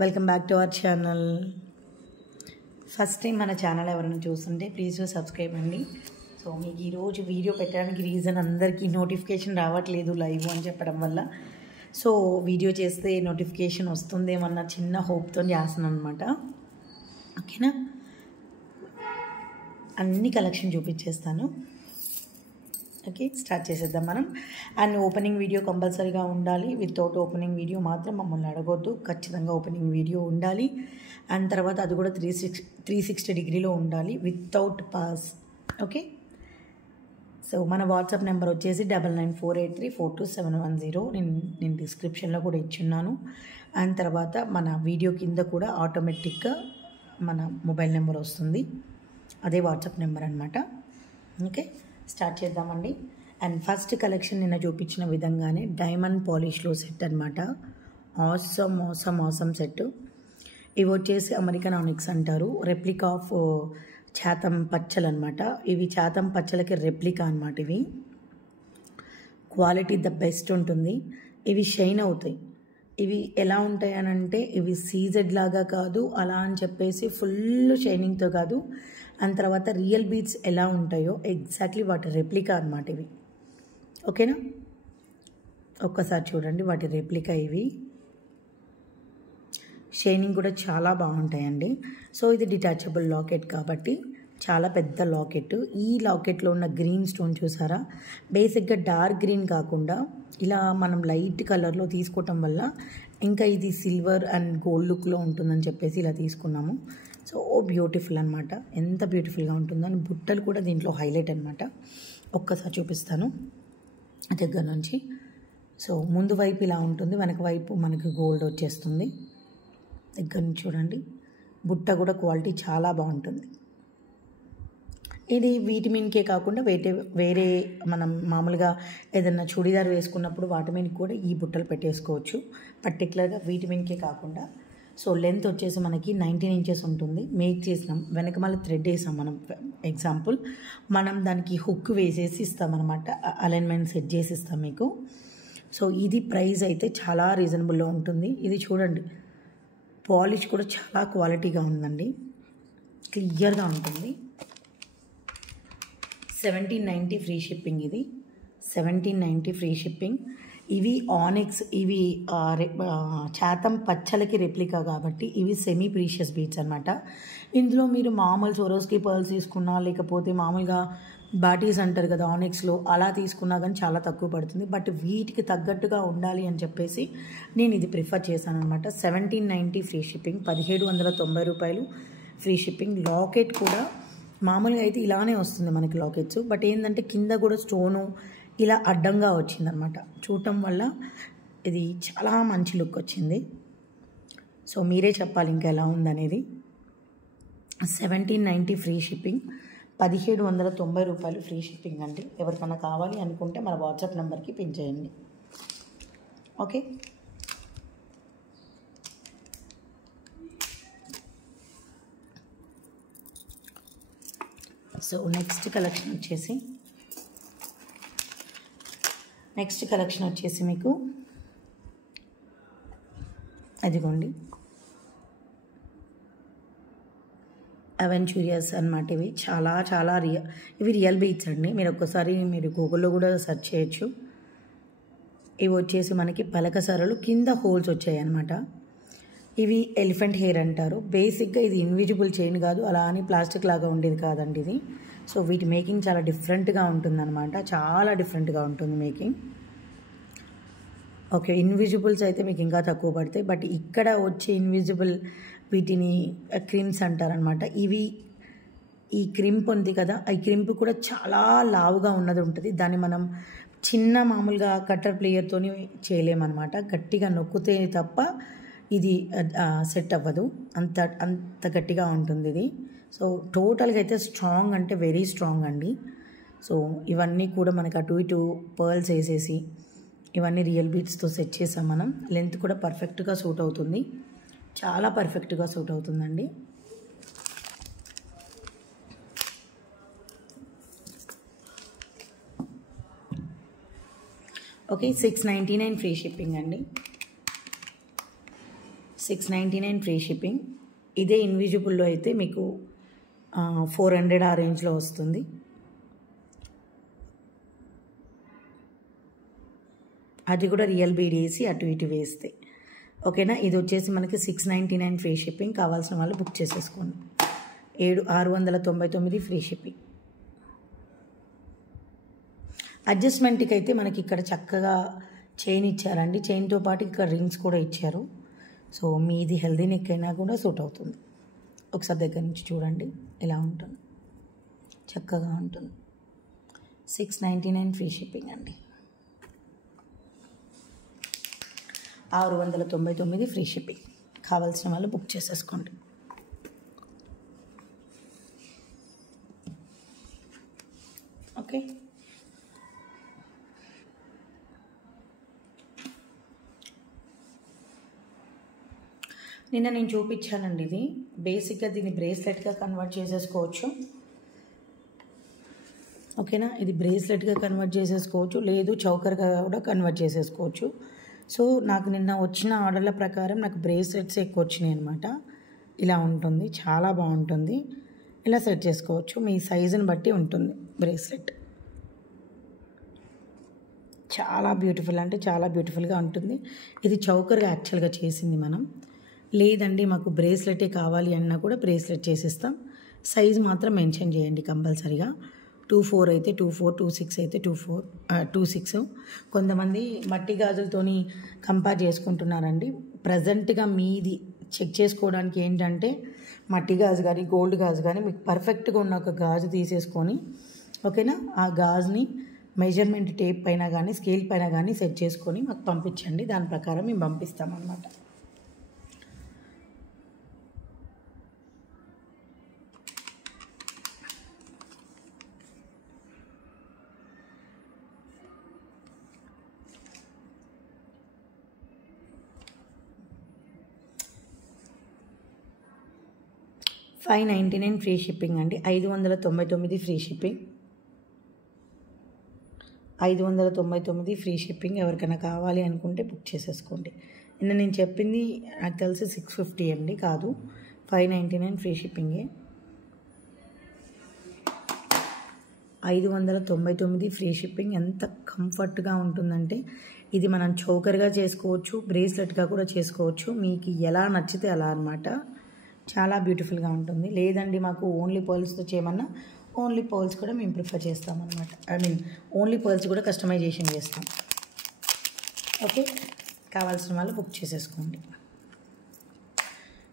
welcome back to our channel. First time మన ఛానల్ ఎవరైనా చూస్తుంటే ప్లీజ్ సబ్స్క్రైబ్ అండి. సో మీకు ఈరోజు వీడియో పెట్టడానికి రీజన్ అందరికీ నోటిఫికేషన్ రావట్లేదు లైవ్ అని చెప్పడం వల్ల. సో వీడియో చేస్తే నోటిఫికేషన్ వస్తుందేమన్న చిన్న హోప్తో చేస్తున్నాను అనమాట. ఓకేనా, అన్ని కలెక్షన్ చూపించేస్తాను. ఓకే, స్టార్ట్ చేసేద్దాం మనం. అండ్ ఓపెనింగ్ వీడియో కంపల్సరీగా ఉండాలి. వితౌట్ ఓపెనింగ్ వీడియో మాత్రం మమ్మల్ని అడగొద్దు, ఖచ్చితంగా ఓపెనింగ్ వీడియో ఉండాలి. అండ్ తర్వాత అది కూడా 360 డిగ్రీలో ఉండాలి, వితౌట్ పాస్. ఓకే, సో మన వాట్సాప్ నెంబర్ వచ్చేసి 9948342710. నేను డిస్క్రిప్షన్లో కూడా ఇచ్చున్నాను. అండ్ తర్వాత మన వీడియో కింద కూడా ఆటోమేటిక్గా మన మొబైల్ నెంబర్ వస్తుంది, అదే వాట్సాప్ నెంబర్ అనమాట. ఓకే, స్టార్ట్ చేద్దామండి. అండ్ ఫస్ట్ కలెక్షన్ నిన్న చూపించిన విధంగానే డైమండ్ పాలిష్లో సెట్ అనమాట. Awesome set. ఇవి వచ్చేసి అమెరికన్ ఆనిక్స్ అంటారు. రెప్లికా ఆఫ్ చాతం పచ్చలు అనమాట. ఇవి చాతం పచ్చలకి రెప్లికా అనమాట. ఇవి క్వాలిటీ ద బెస్ట్ ఉంటుంది. ఇవి షైన్ అవుతాయి. ఇవి ఎలా ఉంటాయి అని అంటే, ఇవి సీజెడ్ లాగా కాదు అలా అని చెప్పేసి ఫుల్ షైనింగ్తో కాదు. అండ్ తర్వాత రియల్ బీడ్స్ ఎలా ఉంటాయో ఎగ్జాక్ట్లీ వాటి రెప్లికా అనమాట ఇవి. ఓకేనా, ఒక్కసారి చూడండి వాటి రెప్లికా. ఇవి షైనింగ్ కూడా చాలా బాగుంటాయండి. సో ఇది డిటాచబుల్ లాకెట్ కాబట్టి చాలా పెద్ద లాకెట్. ఈ లాకెట్లో ఉన్న గ్రీన్ స్టోన్ చూసారా, బేసిక్గా డార్క్ గ్రీన్ కాకుండా ఇలా మనం లైట్ కలర్లో తీసుకోవటం వల్ల ఇంకా ఇది సిల్వర్ అండ్ గోల్డ్ లుక్లో ఉంటుందని చెప్పేసి ఇలా తీసుకున్నాము. సో బ్యూటిఫుల్ అనమాట, ఎంత బ్యూటిఫుల్గా ఉంటుందో. అని బుట్టలు కూడా దీంట్లో హైలైట్ అనమాట. ఒక్కసారి చూపిస్తాను దగ్గర నుంచి. సో ముందు వైపు ఇలా ఉంటుంది, వెనక వైపు మనకి గోల్డ్ వచ్చేస్తుంది. దగ్గర నుంచి చూడండి, బుట్ట కూడా క్వాలిటీ చాలా బాగుంటుంది. ఇది వీటి మీదకే కాకుండా వేరే మనం మామూలుగా ఏదన్నా చూడీదార్ వేసుకున్నప్పుడు వాటి మీద కూడా ఈ బుట్టలు పెట్టేసుకోవచ్చు, పర్టికులర్గా వీటి మీదకే కాకుండా. సో లెంత్ వచ్చేసి మనకి 19 ఇంచెస్ ఉంటుంది. మేక్ చేసినాం, వెనక మళ్ళీ థ్రెడ్ వేసాం మనం. ఎగ్జాంపుల్ మనం దానికి హుక్ వేసేసి ఇస్తామన్నమాట, అలైన్మెంట్ సెట్ చేసి ఇస్తాం మీకు. సో ఇది ప్రైస్ అయితే చాలా రీజనబుల్లో ఉంటుంది. ఇది చూడండి, పాలిష్ కూడా చాలా క్వాలిటీగా ఉందండి, క్లియర్గా ఉంటుంది. 1790 ఫ్రీ షిప్పింగ్. ఇది 1790 ఫ్రీ షిప్పింగ్. ఇవి ఆనిక్స్, ఇవి చాతం పచ్చలకి రెప్లికా కాబట్టి ఇవి సెమీ ప్రీషియస్ బీడ్స్ అనమాట. ఇందులో మీరు మామూలు సోరోస్కి పర్ల్స్ తీసుకున్నా, లేకపోతే మామూలుగా బాటీస్ అంటారు కదా ఆనిక్స్లో, అలా తీసుకున్నా కానీ చాలా తక్కువ పడుతుంది. బట్ వీటికి తగ్గట్టుగా ఉండాలి అని చెప్పేసి నేను ఇది ప్రిఫర్ చేశాను అనమాట. 1790 ఫ్రీ షిప్పింగ్, 1790 రూపాయలు ఫ్రీ షిప్పింగ్. లాకెట్ కూడా మామూలుగా అయితే ఇలానే వస్తుంది మనకి లాకెట్స్, బట్ ఏంటంటే కింద కూడా స్టోను ఇలా అడ్డంగా వచ్చిందనమాట. చూడటం వల్ల ఇది చాలా మంచి లుక్ వచ్చింది. సో మీరే చెప్పాలి ఇంకా ఎలా ఉందనేది. 1790 ఫ్రీ షిప్పింగ్, 1790 రూపాయలు ఫ్రీ షిప్పింగ్ అండి. ఎవరికైనా కావాలి అనుకుంటే మన వాట్సాప్ నెంబర్కి పిన్ చేయండి. ఓకే, సో నెక్స్ట్ కలెక్షన్ వచ్చేసి మీకు అదిగోండి అవెంచూరియస్ అన్నమాట. ఇవి చాలా ఇవి రియల్ బీట్స్ అండి. మీరు ఒక్కసారి గూగుల్లో కూడా సెర్చ్ చేయొచ్చు. ఇవి వచ్చేసి మనకి పలక సరలు కింద హోల్స్ వచ్చాయి అన్నమాట. ఇవి ఎలిఫెంట్ హెయిర్ అంటారు. బేసిక్గా ఇది ఇన్విజిబుల్ చైన్ కాదు, అలా అని ప్లాస్టిక్ లాగా ఉండేది కాదండి ఇది. సో వీటి మేకింగ్ చాలా డిఫరెంట్గా ఉంటుందన్నమాట, చాలా డిఫరెంట్గా ఉంటుంది మేకింగ్. ఓకే, ఇన్విజిబుల్స్ అయితే మీకు ఇంకా తక్కువ పడతాయి, బట్ ఇక్కడ వచ్చే ఇన్విజిబుల్ వీటిని క్రిమ్స్ అంటారనమాట. ఈ క్రింప్ ఉంది కదా, ఈ క్రింప్ కూడా చాలా లావుగా ఉన్నది ఉంటుంది. దాన్ని మనం చిన్న మామూలుగా కట్టర్ ప్లేయర్తో చేయలేమన్నమాట. గట్టిగా నొక్కితే తప్ప ఇది సెట్ అవ్వదు, అంత గట్టిగా ఉంటుంది ఇది. సో టోటల్గా అయితే స్ట్రాంగ్ అంటే వెరీ స్ట్రాంగ్ అండి. సో ఇవన్నీ కూడా మనకి అటు ఇటు పర్ల్స్ వేసేసి ఇవన్నీ రియల్ బీట్స్తో సెట్ చేసాం మనం. లెంత్ కూడా పర్ఫెక్ట్గా సూట్ అవుతుంది, చాలా పర్ఫెక్ట్గా సూట్ అవుతుందండి. ఓకే, 699 ఫ్రీ షిప్పింగ్ అండి. 699 ఫ్రీ షిప్పింగ్. ఇదే ఇన్విజిబుల్లో అయితే మీకు 400 ఆ రేంజ్లో వస్తుంది. అది కూడా రియల్ బీడ్ వేసి అటు ఇటు వేస్తే. ఓకేనా, ఇది వచ్చేసి మనకి 699 ఫ్రీ షిప్పింగ్. కావాల్సిన వాళ్ళు బుక్ చేసేసుకోండి. 699 ఫ్రీ షిప్పింగ్. అడ్జస్ట్మెంట్కి అయితే మనకి ఇక్కడ చక్కగా చైన్ ఇచ్చారండి. చైన్తో పాటు ఇక్కడ రింగ్స్ కూడా ఇచ్చారు. సో మీది హెల్దీ నెక్ అయినా కూడా సూట్ అవుతుంది. ఒకసారి దగ్గర నుంచి చూడండి, ఇలా ఉంటుంది, చక్కగా ఉంటుంది. 699 ఫ్రీ షిప్పింగ్ అండి. 699 ఫ్రీ షిప్పింగ్. కావాల్సిన వాళ్ళు బుక్ చేసేసుకోండి. ఓకే, నిన్న నేను చూపించానండి. ఇది బేసిక్గా దీన్ని బ్రేస్లెట్గా కన్వర్ట్ చేసేసుకోవచ్చు. ఓకేనా, ఇది బ్రేస్లెట్గా కన్వర్ట్ చేసేసుకోవచ్చు, లేదు చౌకర్గా కూడా కన్వర్ట్ చేసేసుకోవచ్చు. సో నాకు నిన్న వచ్చిన ఆర్డర్ల ప్రకారం నాకు బ్రేస్లెట్స్ ఎక్కువ వచ్చినాయి అనమాట. ఇలా ఉంటుంది, చాలా బాగుంటుంది. ఇలా సెట్ చేసుకోవచ్చు, మీ సైజుని బట్టి ఉంటుంది బ్రేస్లెట్. చాలా బ్యూటిఫుల్ అంటే చాలా బ్యూటిఫుల్గా ఉంటుంది. ఇది చౌకర్గా యాక్చువల్గా చేసింది మనం. లేదండి మాకు బ్రేస్లెటే కావాలి అన్నా కూడా బ్రేస్లెట్ చేసిస్తాం. సైజ్ మాత్రం మెన్షన్ చేయండి కంపల్సరీగా. 24 అయితే 24, 26 అయితే 26. కొంతమంది మట్టి గాజులతోని కంపేర్ చేసుకుంటున్నారండి. ప్రజెంట్గా మీది చెక్ చేసుకోవడానికి ఏంటంటే మట్టి గాజు కానీ గోల్డ్ గాజు కానీ మీకు పర్ఫెక్ట్గా ఉన్న ఒక గాజు తీసేసుకొని, ఓకేనా, ఆ గాజుని మెజర్మెంట్ టేప్ పైన కానీ స్కేల్ పైన కానీ సెట్ చేసుకొని మాకు పంపించండి. దాని ప్రకారం మేము పంపిస్తామన్నమాట. $599 ఫ్రీ షిప్పింగ్ అండి. 599 ఫ్రీ షిప్పింగ్. 599 free shipping. ఎవరికైనా కావాలి అనుకుంటే బుక్ చేసేసుకోండి. నిన్న నేను చెప్పింది నాకు తెలిసి 650 అండి, కాదు 599 ఫ్రీ షిప్పింగే. 599 free shipping. ఎంత కంఫర్ట్గా ఉంటుందంటే ఇది మనం చౌకర్గా చేసుకోవచ్చు, బ్రేస్లెట్గా కూడా చేసుకోవచ్చు, మీకు ఎలా నచ్చితే అలా అనమాట. చాలా బ్యూటిఫుల్గా ఉంటుంది. లేదండి మాకు ఓన్లీ పర్ల్స్తో చేయమన్నా ఓన్లీ పర్ల్స్ కూడా మేము ప్రిఫర్ చేస్తాం అనమాట. ఓన్లీ పర్ల్స్ కూడా కస్టమైజేషన్ చేస్తాం. ఓకే, కావాల్సిన వాళ్ళు బుక్ చేసేసుకోండి.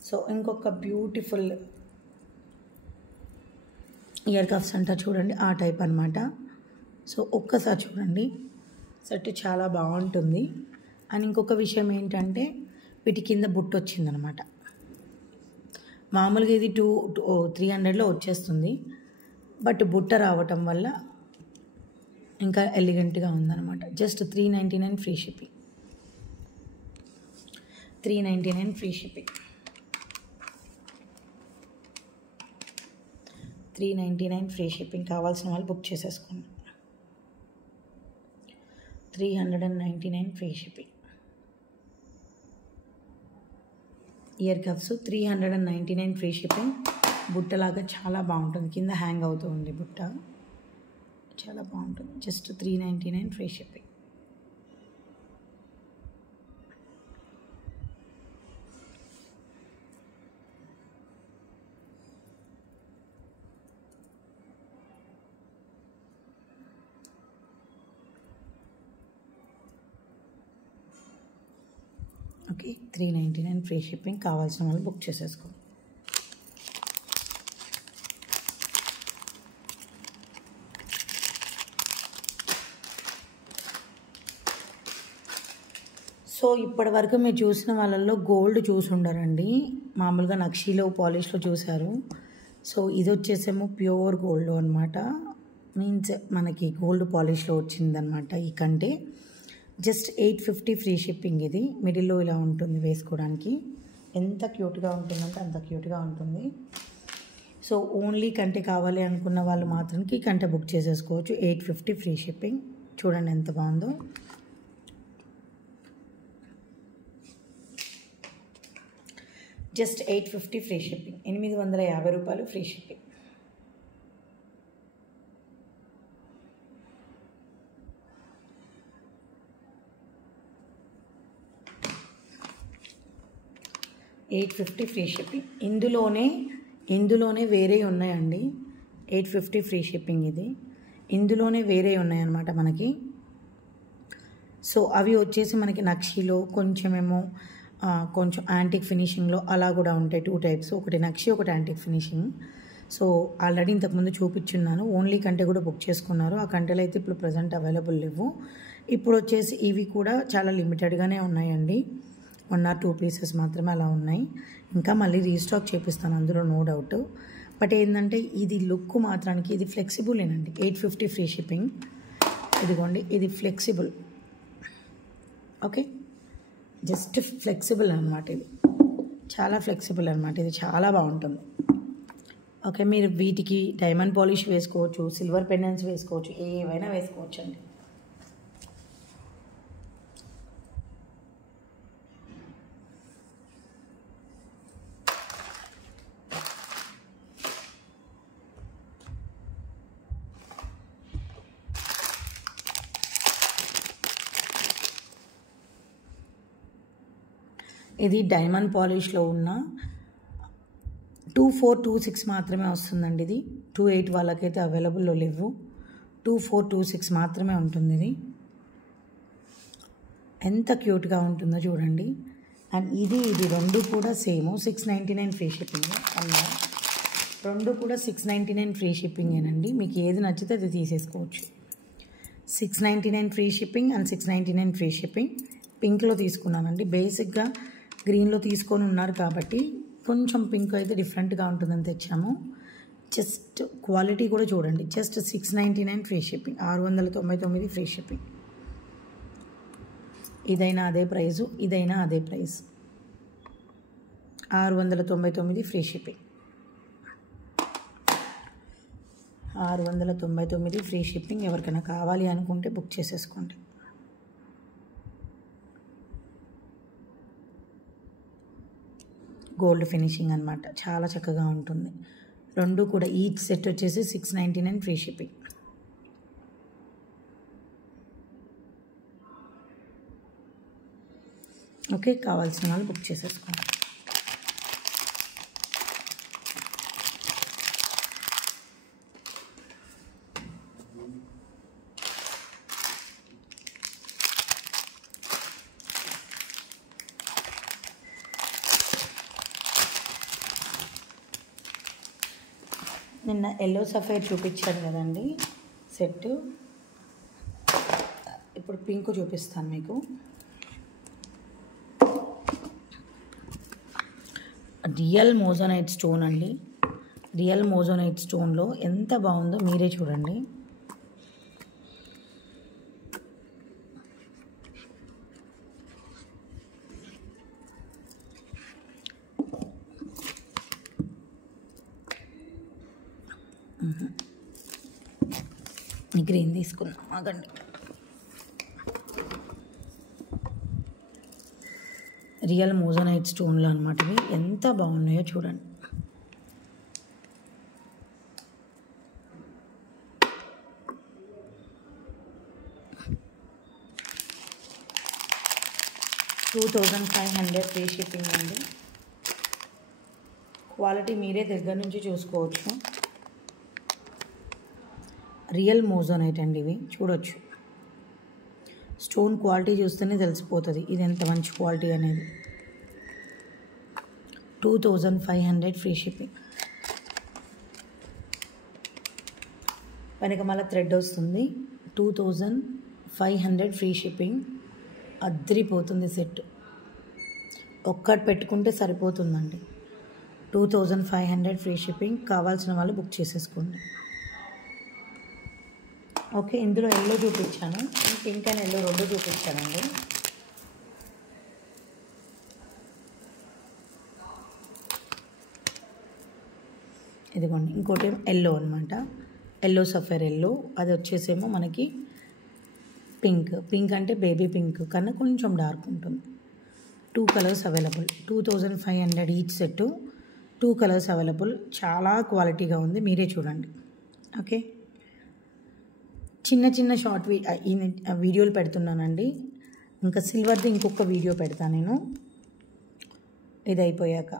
సో ఇంకొక బ్యూటిఫుల్ ఇయర్ కఫ్స్ అంటారు చూడండి, ఆ టైప్ అనమాట. సో ఒక్కసారి చూడండి, సెట్ చాలా బాగుంటుంది. అండ్ ఇంకొక విషయం ఏంటంటే వీటి కింద బుట్ట వచ్చిందనమాట. మామూలుగా ఇది 300లో వచ్చేస్తుంది. బట్ బుట్ట రావటం వల్ల ఇంకా ఎలిగెంట్గా ఉందన్నమాట. Just 399 free shipping. 399 free shipping. 399 free shipping. కావాల్సిన వాళ్ళు బుక్ చేసేసుకోండి. 399 free shipping. Ear cups 399 free shipping. బుట్టలాగా చాలా బాగుంటుంది. కింద హ్యాంగ్ అవుతూ ఉంది బుట్ట. చాలా బాగుంటుంది. Just 399 free shipping. Okay, 399 free shipping. కావాల్సిన వాళ్ళు బుక్ చేసేసుకోండి. సో ఇప్పటి వరకు మీరు చూసిన వాళ్ళల్లో గోల్డ్ చూసి ఉండరండి. మామూలుగా నక్షీలో పాలిష్లో చూశారు. సో ఇది వచ్చేసేమో ప్యూర్ గోల్డ్ అనమాట. మీన్స్ మనకి గోల్డ్ పాలిష్లో వచ్చిందనమాట ఈ కంటే. Just 850 free shipping. ఇది మిడిల్లో ఇలా ఉంటుంది వేసుకోవడానికి. ఎంత క్యూట్గా ఉంటుందంటే అంత క్యూట్గా ఉంటుంది. సో ఓన్లీ కంటే కావాలి అనుకున్న వాళ్ళు మాత్రానికి కంటే బుక్ చేసేసుకోవచ్చు. 850 ఫ్రీ షిప్పింగ్. చూడండి ఎంత బాగుందో. Just 850 free shipping. 850 రూపాయలు ఫ్రీ షిప్పింగ్. $850 free shipping. ఇందులోనే వేరే ఉన్నాయండి. 850 ఫ్రీ షిప్పింగ్ ఇది. ఇందులోనే వేరే ఉన్నాయన్నమాట మనకి. సో అవి వచ్చేసి మనకి నక్షీలో కొంచెమేమో కొంచెం యాంటిక్ ఫినిషింగ్లో అలా కూడా ఉంటాయి. 2 టైప్స్. ఒకటి నక్షి, ఒకటి యాంటిక్ ఫినిషింగ్. సో ఆల్రెడీ ఇంతకుముందు చూపించున్నాను. ఓన్లీ కంటే కూడా బుక్ చేసుకున్నారు. ఆ కంటెలు అయితే ఇప్పుడు ప్రజెంట్ అవైలబుల్ లేవు. ఇప్పుడు వచ్చేసి ఇవి కూడా చాలా లిమిటెడ్గానే ఉన్నాయండి. 1 or 2 పీసెస్ మాత్రమే అలా ఉన్నాయి. ఇంకా మళ్ళీ రీస్టాక్ చేపిస్తాను, అందులో నో డౌట్. బట్ ఏంటంటే ఇది లుక్ మాత్రానికి ఇది ఫ్లెక్సిబులేనండి. 850 ఫ్రీ షిప్పింగ్. ఇదిగోండి, ఇది ఫ్లెక్సిబుల్. ఓకే, జస్ట్ ఫ్లెక్సిబుల్ అనమాట. ఇది చాలా ఫ్లెక్సిబుల్ అనమాట. ఇది చాలా బాగుంటుంది. ఓకే, మీరు వీటికి డైమండ్ పాలిష్ వేసుకోవచ్చు, సిల్వర్ పెండెంట్స్ వేసుకోవచ్చు, ఏవైనా వేసుకోవచ్చు అండి. ఇది డైమండ్ పాలిష్లో ఉన్న 2426 మాత్రమే వస్తుందండి. ఇది 28 వాళ్ళకైతే అవైలబుల్లో లేవు. 2426 మాత్రమే ఉంటుంది. ఇది ఎంత క్యూట్గా ఉంటుందో చూడండి. అండ్ ఇది రెండు కూడా సేమ్ 699 ఫ్రీ షిప్పింగ్. అలా రెండు కూడా 699 ఫ్రీ షిప్పింగేనండి. మీకు ఏది నచ్చితే అది తీసేసుకోవచ్చు. 699 free shipping and 699 free shipping. పింక్లో తీసుకున్నానండి. బేసిక్గా గ్రీన్లో తీసుకొని ఉన్నారు కాబట్టి కొంచెం పింక్ అయితే డిఫరెంట్గా ఉంటుందని తెచ్చాము. జస్ట్ క్వాలిటీ కూడా చూడండి. Just 699 free shipping. 699 free shipping. ఇదైనా అదే ప్రైజు, ఇదైనా అదే price. 699 free shipping. 699 free shipping. ఎవరికైనా కావాలి అనుకుంటే బుక్ చేసేసుకోండి. గోల్డ్ ఫినిషింగ్ అనమాట. చాలా చక్కగా ఉంటుంది. రెండు కూడా ఈచ్ సెట్ వచ్చేసి 699 ఫ్రీ షిప్పింగ్. ఓకే, కావాల్సిన వాళ్ళు బుక్ చేసేసుకోండి. నిన్న ఎల్లో సఫైర్ చూపించాను కదండి సెట్. ఇప్పుడు పింక్ చూపిస్తాను మీకు. రియల్ మోజోనైట్ స్టోన్ అండి. రియల్ మోజోనైట్ స్టోన్లో ఎంత బాగుందో మీరే చూడండి. గ్రీన్ తీసుకుందాం ఆగండి. రియల్ మోజోనైట్ స్టోన్లు అనమాట ఇవి. ఎంత బాగున్నాయో చూడండి. $2,500 ఫ్రీ షిప్పింగ్ అండి. క్వాలిటీ మీరే దగ్గర నుంచి చూసుకోవచ్చు. రియల్ మోజోనైట్ అండి ఇవి, చూడొచ్చు. స్టోన్ క్వాలిటీ చూస్తేనే తెలిసిపోతుంది ఇది ఎంత మంచి క్వాలిటీ అనేది. 2,500 ఫ్రీ షిప్పింగ్. వెనక మళ్ళీ థ్రెడ్ వస్తుంది. 2,500 ఫ్రీ షిప్పింగ్. అద్దరిపోతుంది సెట్. ఒక్కటి పెట్టుకుంటే సరిపోతుందండి. 2,500 ఫ్రీ షిప్పింగ్. కావాల్సిన వాళ్ళు బుక్ చేసేసుకోండి. ఓకే, ఇందులో ఎల్లో చూపించాను, పింక్ అండ్ ఎల్లో రెండు చూపించానండి. ఇదిగోండి ఇంకోటి ఎల్లో అనమాట. ఎల్లో సఫైర్ ఎల్లో, అది వచ్చేసేమో మనకి పింక్. పింక్ అంటే బేబీ పింక్ కన్నా కొంచెం డార్క్ ఉంటుంది. 2 colours available. 2,500 each set. 2 colours available. చాలా క్వాలిటీగా ఉంది, మీరే చూడండి. ఓకే, చిన్న చిన్న షార్ట్ వీడియోలు పెడుతున్నానండి. ఇంకా సిల్వర్ది ఇంకొక వీడియో పెడతాను నేను ఇది అయిపోయాక.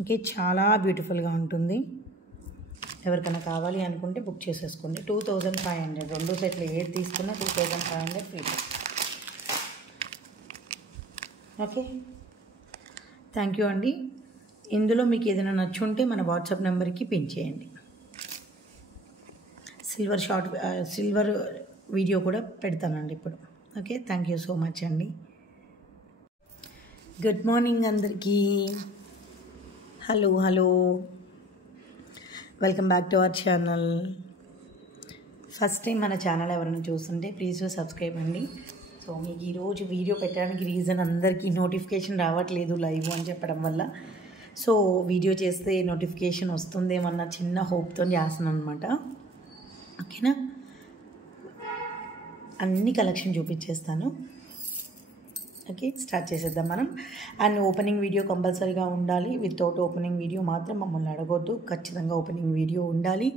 ఓకే, చాలా బ్యూటిఫుల్గా ఉంటుంది. ఎవరికైనా కావాలి అనుకుంటే బుక్ చేసేసుకోండి. 2,500 రెండు సెట్లు ఏది తీసుకున్నా 2,500 ఫ్రీ. ఓకే, థ్యాంక్ యూ అండి. ఇందులో మీకు ఏదైనా నచ్చుంటే మన వాట్సాప్ నెంబర్కి పిన్ చేయండి. సిల్వర్ వీడియో కూడా పెడతానండి ఇప్పుడు. Okay, thank you so much అండి. గుడ్ మార్నింగ్ అందరికీ. Hello, welcome back to our channel. First time మన ఛానల్ ఎవరైనా చూస్తుంటే ప్లీజ్ సబ్స్క్రైబ్ అండి. సో మీకు ఈరోజు వీడియో పెట్టడానికి రీజన్, అందరికీ నోటిఫికేషన్ రావట్లేదు లైవ్ అని చెప్పడం వల్ల. సో వీడియో చేస్తే నోటిఫికేషన్ వస్తుందేమన్న చిన్న హోప్తో చేస్తున్నాను అనమాట. ఓకేనా, అన్ని కలెక్షన్ చూపించేస్తాను. ఓకే, స్టార్ట్ చేసేద్దాం మనం. అండ్ ఓపెనింగ్ వీడియో కంపల్సరీగా ఉండాలి. వితౌట్ ఓపెనింగ్ వీడియో మాత్రం మమ్మల్ని అడగొద్దు. ఖచ్చితంగా ఓపెనింగ్ వీడియో ఉండాలి.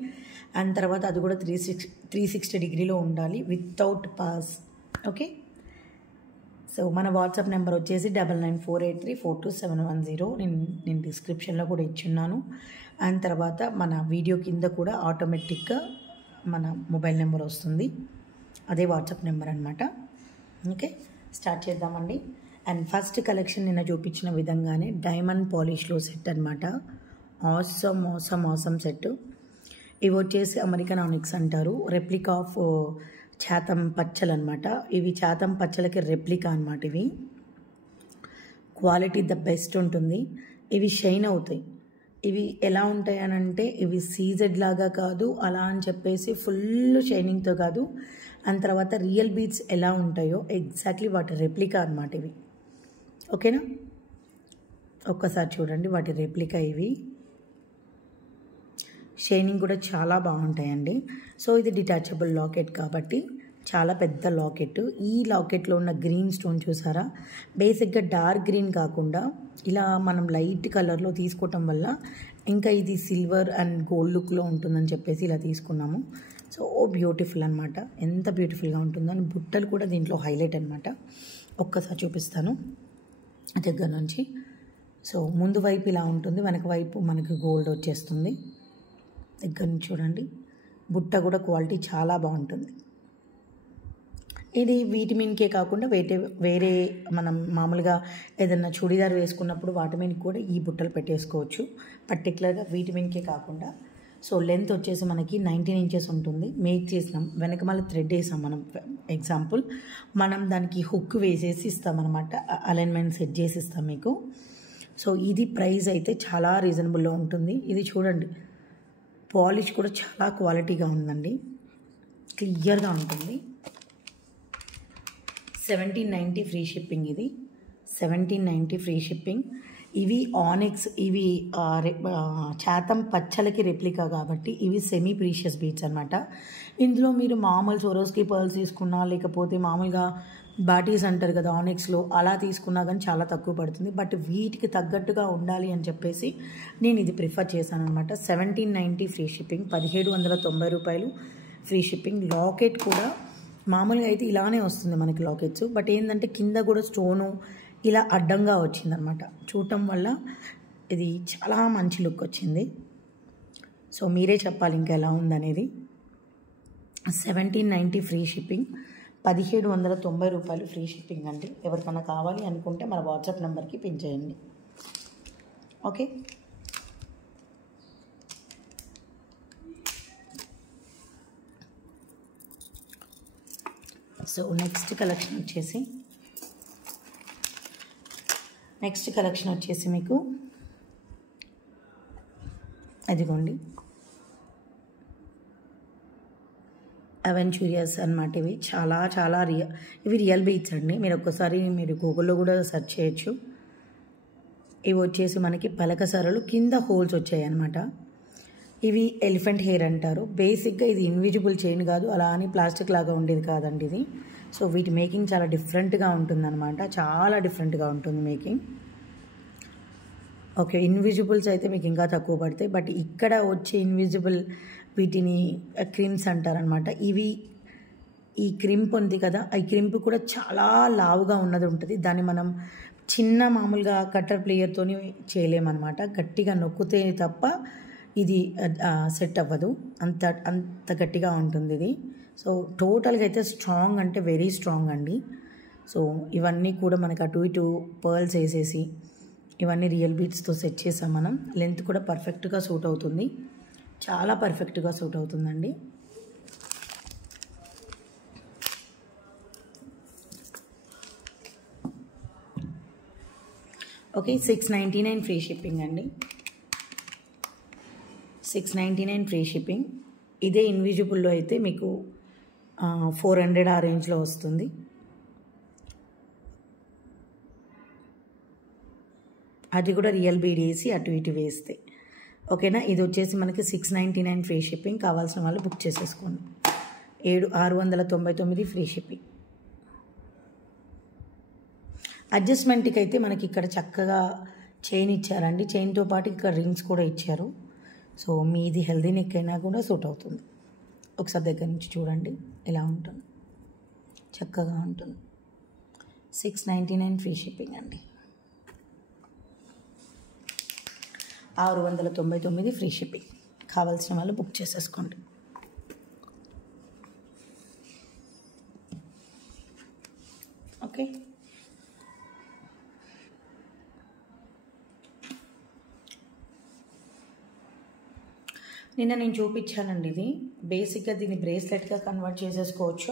అండ్ తర్వాత అది కూడా 360 డిగ్రీలో ఉండాలి, వితౌట్ పాస్. ఓకే, సో మన వాట్సాప్ నెంబర్ వచ్చేసి 9948342710. నేను డిస్క్రిప్షన్లో కూడా ఇచ్చున్నాను. అండ్ తర్వాత మన వీడియో కింద కూడా ఆటోమేటిక్గా మన మొబైల్ నెంబర్ వస్తుంది, అదే వాట్సాప్ నెంబర్ అనమాట. ఓకే, స్టార్ట్ చేద్దామండి. అండ్ ఫస్ట్ కలెక్షన్ నిన్న చూపించిన విధంగానే డైమండ్ పాలిష్లో సెట్ అనమాట. Awesome set. ఇవి వచ్చేసి అమెరికన్ ఆనిక్స్ అంటారు. రెప్లికా ఆఫ్ చాతం పచ్చలు అనమాట. ఇవి చాతం పచ్చలకి రెప్లికా అనమాట. ఇవి క్వాలిటీ ద బెస్ట్ ఉంటుంది. ఇవి షైన్ అవుతాయి. ఇవి ఎలా ఉంటాయి అని అంటే, ఇవి సీజెడ్ లాగా కాదు, అలా అని చెప్పేసి ఫుల్ షైనింగ్తో కాదు. అండ్ తర్వాత రియల్ బీడ్స్ ఎలా ఉంటాయో ఎగ్జాక్ట్లీ వాటి రెప్లికా అనమాట ఇవి. ఓకేనా, ఒక్కసారి చూడండి వాటి రెప్లికా. ఇవి షైనింగ్ కూడా చాలా బాగుంటాయండి. సో ఇది డిటాచబుల్ లాకెట్ కాబట్టి చాలా పెద్ద లాకెట్. ఈ లాకెట్లో ఉన్న గ్రీన్ స్టోన్ చూసారా, బేసిక్గా డార్క్ గ్రీన్ కాకుండా ఇలా మనం లైట్ కలర్లో తీసుకోవటం వల్ల ఇంకా ఇది సిల్వర్ అండ్ గోల్డ్ లుక్లో ఉంటుందని చెప్పేసి ఇలా తీసుకున్నాము. సో బ్యూటిఫుల్ అనమాట, ఎంత బ్యూటిఫుల్గా ఉంటుందో. అని బుట్టలు కూడా దీంట్లో హైలైట్ అనమాట. ఒక్కసారి చూపిస్తాను దగ్గర నుంచి. సో ముందు వైపు ఇలా ఉంటుంది, వెనక వైపు మనకి గోల్డ్ వచ్చేస్తుంది. దగ్గర నుంచి చూడండి, బుట్ట కూడా క్వాలిటీ చాలా బాగుంటుంది. ఇది వీటి మీదకే కాకుండా వేరే మనం మామూలుగా ఏదన్నా చూడీదార్ వేసుకున్నప్పుడు వాటి మీద కూడా ఈ బుట్టలు పెట్టేసుకోవచ్చు. పర్టికులర్గా వీటి మీదకే కాకుండా సో లెంత్ వచ్చేసి మనకి 19 ఇంచెస్ ఉంటుంది. మేక్ చేసినాం, వెనక మళ్ళీ థ్రెడ్ వేసాం మనం. ఎగ్జాంపుల్ మనం దానికి హుక్ వేసేసి ఇస్తామన్నమాట, అలైన్మెంట్ సెట్ చేసి ఇస్తాం మీకు. సో ఇది ప్రైస్ అయితే చాలా రీజనబుల్లో ఉంటుంది. ఇది చూడండి, పాలిష్ కూడా చాలా క్వాలిటీగా ఉందండి, క్లియర్గా ఉంటుంది. 1790 ఫ్రీ షిప్పింగ్. ఇది 1790 ఫ్రీ షిప్పింగ్. ఇవి ఆనిక్స్, ఇవి చాతం పచ్చలకి రెప్లికా కాబట్టి ఇవి సెమీ ప్రీషియస్ బీడ్స్ అనమాట. ఇందులో మీరు మామూలు సోరోస్కి పర్ల్స్ తీసుకున్నా, లేకపోతే మామూలుగా బాటీస్ అంటారు కదా ఆనిక్స్లో, అలా తీసుకున్నా కానీ చాలా తక్కువ పడుతుంది. బట్ వీటికి తగ్గట్టుగా ఉండాలి అని చెప్పేసి నేను ఇది ప్రిఫర్ చేశాను అనమాట. 1790 ఫ్రీ షిప్పింగ్, 1790 రూపాయలు ఫ్రీ షిప్పింగ్. లాకెట్ కూడా మామూలుగా అయితే ఇలానే వస్తుంది మనకి లాకెట్స్, బట్ ఏంటంటే కింద కూడా స్టోను ఇలా అడ్డంగా వచ్చిందనమాట. చూడటం వల్ల ఇది చాలా మంచి లుక్ వచ్చింది. సో మీరే చెప్పాలి ఇంకా ఎలా ఉందనేది. 1790 ఫ్రీ షిప్పింగ్, 1790 రూపాయలు ఫ్రీ షిప్పింగ్ అండి. ఎవరికైనా కావాలి అనుకుంటే మన వాట్సాప్ నెంబర్కి పిన్ చేయండి. ఓకే, సో నెక్స్ట్ కలెక్షన్ వచ్చేసి మీకు అదిగోండి అవెంచూరియస్ అన్నమాట. ఇవి చాలా ఇవి రియల్ బీట్స్ అండి. మీరు ఒక్కసారి గూగుల్లో కూడా సెర్చ్ చేయొచ్చు. ఇవి వచ్చేసి మనకి పలక సరలు, కింద హోల్స్ వచ్చాయి అన్నమాట. ఇవి ఎలిఫెంట్ హెయిర్ అంటారు. బేసిక్గా ఇది ఇన్విజిబుల్ చైన్ కాదు, అలా అని ప్లాస్టిక్ లాగా ఉండేది కాదండి ఇది. సో వీటి మేకింగ్ చాలా డిఫరెంట్గా ఉంటుందన్నమాట, చాలా డిఫరెంట్గా ఉంటుంది మేకింగ్. ఓకే, ఇన్విజిబుల్స్ అయితే మీకు ఇంకా తక్కువ పడతాయి, బట్ ఇక్కడ వచ్చే ఇన్విజిబుల్ వీటిని క్రిమ్స్ అంటారనమాట. ఈ క్రింప్ ఉంది కదా, ఈ క్రింప్ కూడా చాలా లావుగా ఉన్నది ఉంటుంది. దాన్ని మనం చిన్న మామూలుగా కట్టర్ ప్లేయర్తోని చేయలేమన్నమాట. గట్టిగా నొక్కితే తప్ప ఇది సెట్ అవ్వదు, అంత గట్టిగా ఉంటుంది ఇది. సో టోటల్గా అయితే స్ట్రాంగ్ అంటే వెరీ స్ట్రాంగ్ అండి. సో ఇవన్నీ కూడా మనకి అటు ఇటు పర్ల్స్ వేసేసి ఇవన్నీ రియల్ బీట్స్తో సెట్ చేసాం మనం. లెంత్ కూడా పర్ఫెక్ట్గా సూట్ అవుతుంది, చాలా పర్ఫెక్ట్గా సూట్ అవుతుందండి. ఓకే, 699 ఫ్రీ షిప్పింగ్ అండి. 699 ఫ్రీ షిప్పింగ్. ఇదే ఇన్విజిబుల్లో అయితే మీకు 400 ఆ రేంజ్లో వస్తుంది. అది కూడా రియల్ బీడ్ వేసి అటు ఇటు వేస్తే. ఓకేనా, ఇది వచ్చేసి మనకి 699 ఫ్రీ షిప్పింగ్. కావాల్సిన వాళ్ళు బుక్ చేసేసుకోండి. 699 ఫ్రీ షిప్పింగ్. అడ్జస్ట్మెంట్కి అయితే మనకి ఇక్కడ చక్కగా చైన్ ఇచ్చారండి, చైన్తో పాటు ఇక్కడ రింగ్స్ కూడా ఇచ్చారు. సో మీది హెల్దీ నెక్ అయినా కూడా సూట్ అవుతుంది. ఒకసారి దగ్గర నుంచి చూడండి, ఇలా ఉంటుంది, చక్కగా ఉంటుంది. 699 ఫ్రీ షిప్పింగ్ అండి. 699 ఫ్రీ షిప్పింగ్. కావాల్సిన వాళ్ళు బుక్ చేసేసుకోండి. ఓకే, నిన్న నేను చూపించానండి ఇది. బేసిక్గా దీన్ని బ్రేస్లెట్గా కన్వర్ట్ చేసేసుకోవచ్చు.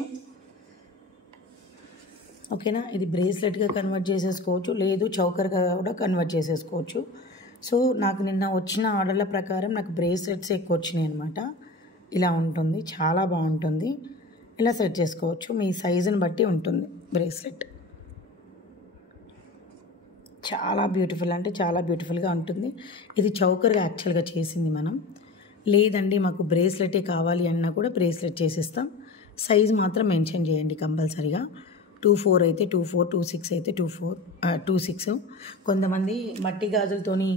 ఓకేనా, ఇది బ్రేస్లెట్గా కన్వర్ట్ చేసేసుకోవచ్చు, లేదు చౌకర్గా కూడా కన్వర్ట్ చేసేసుకోవచ్చు. సో నాకు నిన్న వచ్చిన ఆర్డర్ల ప్రకారం నాకు బ్రేస్లెట్స్ ఎక్కువ వచ్చినాయి అనమాట. ఇలా ఉంటుంది, చాలా బాగుంటుంది. ఇలా సెట్ చేసుకోవచ్చు, మీ సైజుని బట్టి ఉంటుంది బ్రేస్లెట్. చాలా బ్యూటిఫుల్ అంటే చాలా బ్యూటిఫుల్గా ఉంటుంది. ఇది చౌకర్గా యాక్చువల్గా చేసింది మనం. లేదండి మాకు బ్రేస్లెటే కావాలి అన్నా కూడా బ్రేస్లెట్ చేసేస్తాం. సైజ్ మాత్రం మెన్షన్ చేయండి కంపల్సరీగా. 24 అయితే 24, 26 అయితే 26. కొంతమంది మట్టి గాజులతోని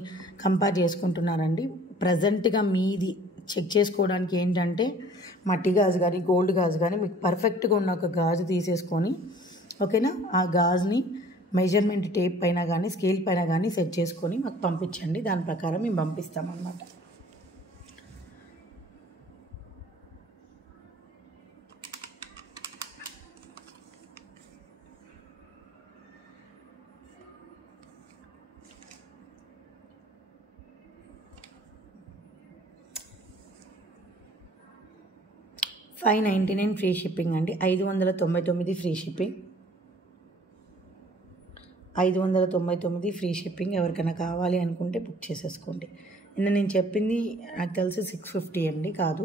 కంపేర్ చేసుకుంటున్నారండి. ప్రజెంట్గా మీది చెక్ చేసుకోవడానికి ఏంటంటే మట్టి గాజు కానీ గోల్డ్ గాజు కానీ మీకు పర్ఫెక్ట్గా ఉన్న ఒక గాజు తీసేసుకొని, ఓకేనా, ఆ గాజుని మెజర్మెంట్ టేప్ పైన కానీ స్కేల్ పైన కానీ సెట్ చేసుకొని మాకు పంపించండి. దాని ప్రకారం మేము పంపిస్తామన్నమాట. 599 ఫ్రీ షిప్పింగ్ అండి. 599 ఫ్రీ షిప్పింగ్. 599 free shipping. ఎవరికైనా కావాలి అనుకుంటే బుక్ చేసేసుకోండి. నిన్న నేను చెప్పింది నాకు తెలిసి 650 అండి, కాదు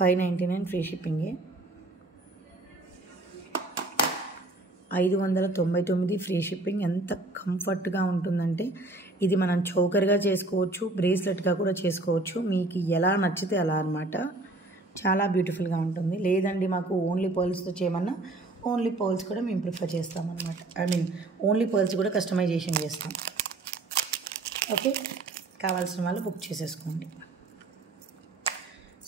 599 ఫ్రీ షిప్పింగే. 599 free shipping. ఎంత కంఫర్ట్గా ఉంటుందంటే ఇది మనం చోకర్గా చేసుకోవచ్చు, బ్రేస్లెట్గా కూడా చేసుకోవచ్చు, మీకు ఎలా నచ్చితే అలా అనమాట. చాలా బ్యూటిఫుల్గా ఉంటుంది. లేదండి మాకు ఓన్లీ పర్ల్స్తో చేయమన్నా ఓన్లీ పర్ల్స్ కూడా మేము ప్రిఫర్ చేస్తాం అనమాట. ఓన్లీ పర్ల్స్ కూడా కస్టమైజేషన్ చేస్తాం. ఓకే, కావాల్సిన వాళ్ళు బుక్ చేసేసుకోండి.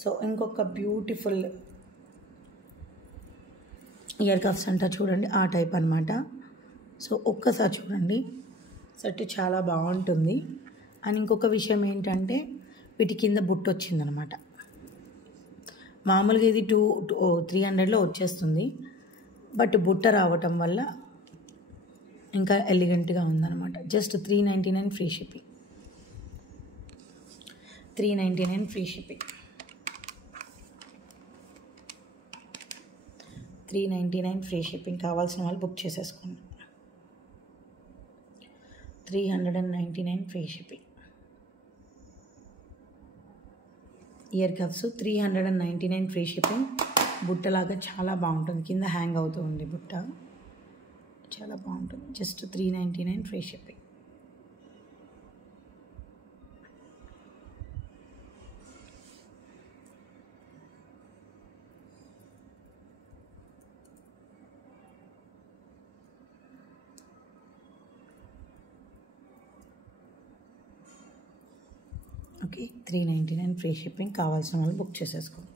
సో ఇంకొక బ్యూటిఫుల్ ఇయర్ కఫ్స్ అంటారు చూడండి, ఆ టైప్ అనమాట. సో ఒక్కసారి చూడండి, సెట్ చాలా బాగుంటుంది. అండ్ ఇంకొక విషయం ఏంటంటే వీటి కింద బుట్ట వచ్చిందనమాట. మామూలుగా ఇది 300లో వచ్చేస్తుంది, బట్ బుట్ట రావటం వల్ల ఇంకా ఎలిగెంట్గా ఉందన్నమాట. Just 399 free shipping. 399 free shipping. 399 free shipping. కావాల్సిన వాళ్ళు బుక్ చేసేసుకోండి. 399 free shipping. Ear cups 399 free shipping. బుట్టలాగా చాలా బాగుంటుంది, కింద హ్యాంగ్ అవుతూ ఉంది బుట్ట, చాలా బాగుంటుంది. Just 399 free shipping. Okay, 399 free shipping. కావాల్సిన వాళ్ళు బుక్ చేసేసుకోండి.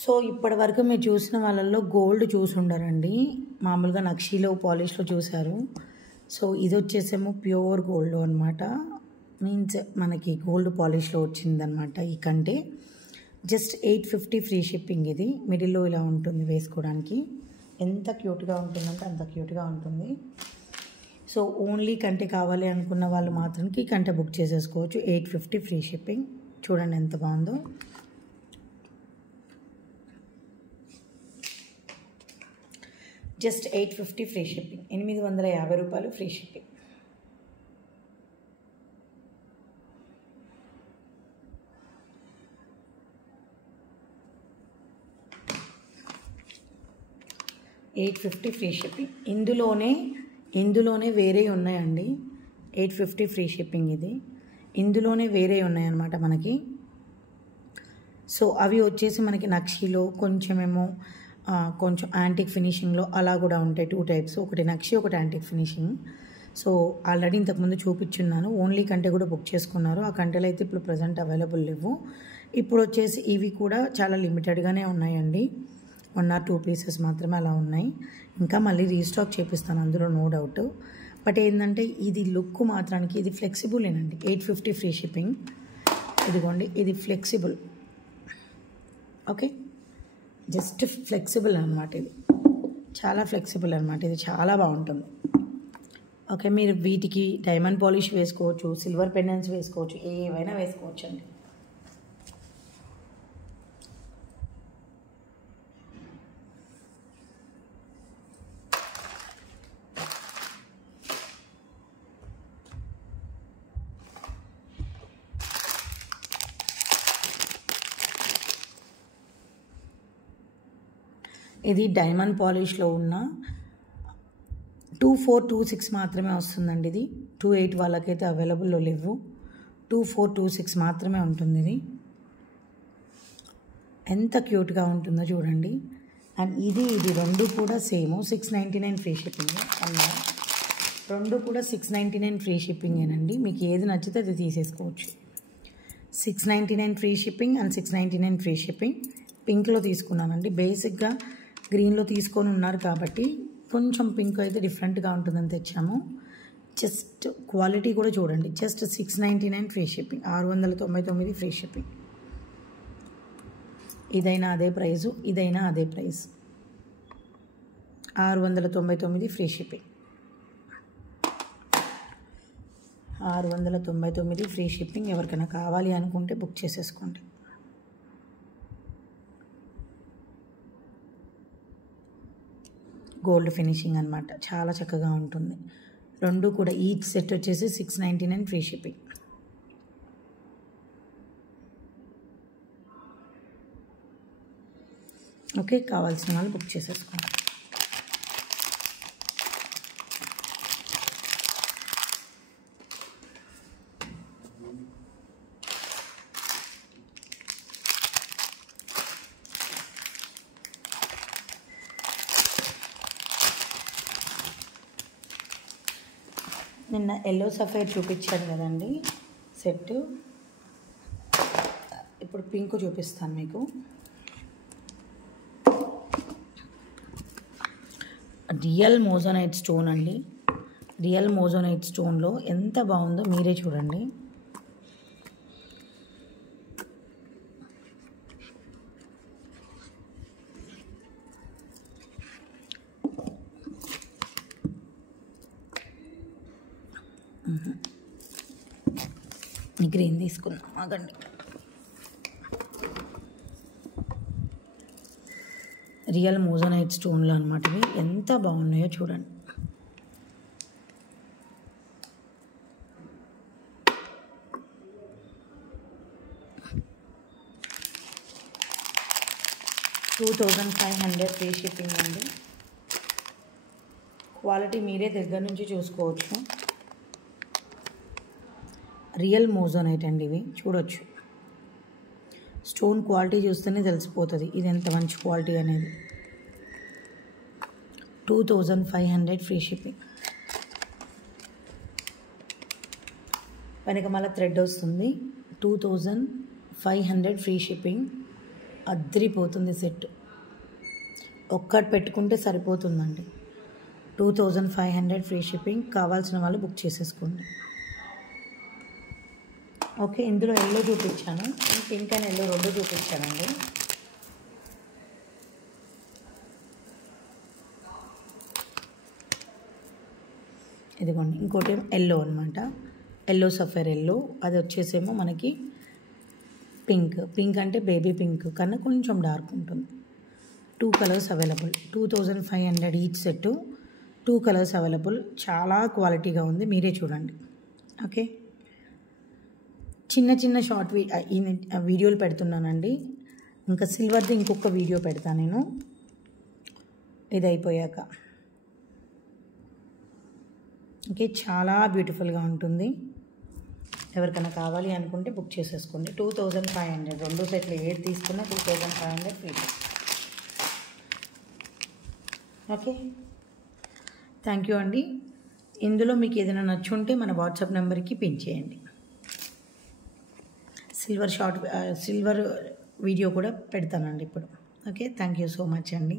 సో ఇప్పటి వరకు మీరు చూసిన వాళ్ళల్లో గోల్డ్ చూసి ఉండరండి, మామూలుగా నక్షీలో పాలిష్లో చూశారు. సో ఇది వచ్చేసేమో ప్యూర్ గోల్డ్ అనమాట, మీన్స్ మనకి గోల్డ్ పాలిష్లో వచ్చిందనమాట ఈ కంటే. Just 850 free shipping. ఇది మిడిల్లో ఇలా ఉంటుంది వేసుకోవడానికి. ఎంత క్యూట్గా ఉంటుందంటే అంత క్యూట్గా ఉంటుంది. సో ఓన్లీ కంటే కావాలి అనుకున్న వాళ్ళు మాత్రానికి కంటే బుక్ చేసేసుకోవచ్చు. 850 ఫ్రీ షిప్పింగ్. చూడండి ఎంత బాగుందో. Just 850 free shipping. 850 రూపాయలు ఫ్రీ షిప్పింగ్. $850 free shipping. ఇందులోనే వేరే ఉన్నాయండి. 850 ఫ్రీ షిప్పింగ్ ఇది. ఇందులోనే వేరే ఉన్నాయన్నమాట మనకి. సో అవి వచ్చేసి మనకి నక్షీలో కొంచెమేమో కొంచెం యాంటిక్ ఫినిషింగ్లో అలా కూడా ఉంటాయి. 2 టైప్స్, ఒకటి నక్షి, ఒకటి యాంటిక్ ఫినిషింగ్. సో ఆల్రెడీ ఇంతకుముందు చూపించున్నాను. ఓన్లీ కంటే కూడా బుక్ చేసుకున్నారు. ఆ కంటెలు అయితే ఇప్పుడు ప్రజెంట్ అవైలబుల్ లేవు. ఇప్పుడు వచ్చేసి ఇవి కూడా చాలా లిమిటెడ్గానే ఉన్నాయండి. 1 or 2 పీసెస్ మాత్రమే అలా ఉన్నాయి. ఇంకా మళ్ళీ రీస్టాక్ చేపిస్తాను, అందులో నో డౌట్. బట్ ఏంటంటే ఇది లుక్ మాత్రానికి ఇది ఫ్లెక్సిబులేనండి. 850 ఫ్రీ షిప్పింగ్. ఇదిగోండి, ఇది ఫ్లెక్సిబుల్. ఓకే, జస్ట్ ఫ్లెక్సిబుల్ అనమాట. ఇది చాలా ఫ్లెక్సిబుల్ అనమాట. ఇది చాలా బాగుంటుంది. ఓకే, మీరు వీటికి డైమండ్ పాలిష్ వేసుకోవచ్చు, సిల్వర్ పెండెంట్స్ వేసుకోవచ్చు, ఏవైనా వేసుకోవచ్చు అండి. ఇది డైమండ్ పాలిష్లో ఉన్న 2426 మాత్రమే వస్తుందండి. ఇది 28 వాళ్ళకైతే అవైలబుల్లో లేవు. 2426 మాత్రమే ఉంటుంది. ఇది ఎంత క్యూట్గా ఉంటుందో చూడండి. అండ్ ఇది రెండు కూడా సేమ్ 699 ఫ్రీ షిప్పింగ్. రెండు కూడా 699 ఫ్రీ షిప్పింగేనండి. మీకు ఏది నచ్చితే అది తీసేసుకోవచ్చు. 699 free shipping and 699 free shipping. పింక్లో తీసుకున్నానండి. బేసిక్గా గ్రీన్లో తీసుకొని ఉన్నారు కాబట్టి కొంచెం పింక్ అయితే డిఫరెంట్గా ఉంటుందని తెచ్చాము. జస్ట్ క్వాలిటీ కూడా చూడండి. Just 699 free shipping. 699 free shipping. ఇదైనా అదే ప్రైజు, ఇదైనా అదే price. 699 free shipping. 699 free shipping. ఎవరికైనా కావాలి అనుకుంటే బుక్ చేసేసుకోండి. గోల్డ్ ఫినిషింగ్ అనమాట, చాలా చక్కగా ఉంటుంది. రెండు కూడా ఈచ్ సెట్ వచ్చేసి 699 ఫ్రీ షిప్పింగ్. ఓకే, కావాల్సిన వాళ్ళు బుక్ చేసేసుకోండి. నిన్న ఎల్లో సఫైర్ చూపించాను కదండి సెట్, ఇప్పుడు పింక్ చూపిస్తాను మీకు. రియల్ మోజోనైట్ స్టోన్ అండి. రియల్ మోజోనైట్ స్టోన్లో ఎంత బాగుందో మీరే చూడండి. గ్రీన్ తీసుకున్నాం, ఆగండి. రియల్ మోజోనైట్ స్టోన్లో అనమాట ఇవి, ఎంత బాగున్నాయో చూడండి. $2500 ఫ్రీ షిప్పింగ్ అండి. క్వాలిటీ మీరే దగ్గర నుంచి చూసుకోవచ్చు. రియల్ మోజోనైట్ అండి ఇవి, చూడొచ్చు. స్టోన్ క్వాలిటీ చూస్తేనే తెలిసిపోతుంది ఇది ఎంత మంచి క్వాలిటీ అనేది. 2500 ఫ్రీ షిప్పింగ్. వెనక మళ్ళీ థ్రెడ్ వస్తుంది. 2500 ఫ్రీ షిప్పింగ్. అద్దరిపోతుంది సెట్, ఒక్కటి పెట్టుకుంటే సరిపోతుందండి. 2500 ఫ్రీ షిప్పింగ్. కావాల్సిన వాళ్ళు బుక్ చేసేసుకోండి. ఓకే, ఇందులో ఎల్లో చూపించాను, పింక్ అండ్ ఎల్లో రెండు చూపించానండి. ఇదిగోండి, ఇంకోటి ఎల్లో అనమాట, ఎల్లో సఫైర్ ఎల్లో. అది వచ్చేసేమో మనకి పింక్. పింక్ అంటే బేబీ పింక్ కన్నా కొంచెం డార్క్ ఉంటుంది. 2 colours available. 2500 each set, 2 colours available. చాలా క్వాలిటీగా ఉంది, మీరే చూడండి. ఓకే, చిన్న చిన్న షార్ట్ వీడియోలు పెడుతున్నానండి. ఇంకా సిల్వర్ది ఇంకొక వీడియో పెడతాను నేను ఇది అయిపోయాక. ఓకే, చాలా బ్యూటిఫుల్గా ఉంటుంది. ఎవరికైనా కావాలి అనుకుంటే బుక్ చేసేసుకోండి. 2500, రెండు సెట్లు ఏది తీసుకున్నా 2500 ఫ్రీ. ఓకే, థ్యాంక్ యూ అండి. ఇందులో మీకు ఏదైనా నచ్చుంటే మన వాట్సాప్ నెంబర్కి పిన్ చేయండి. సిల్వర్ వీడియో కూడా పెడతానండి ఇప్పుడు. Okay, thank you so much అండి.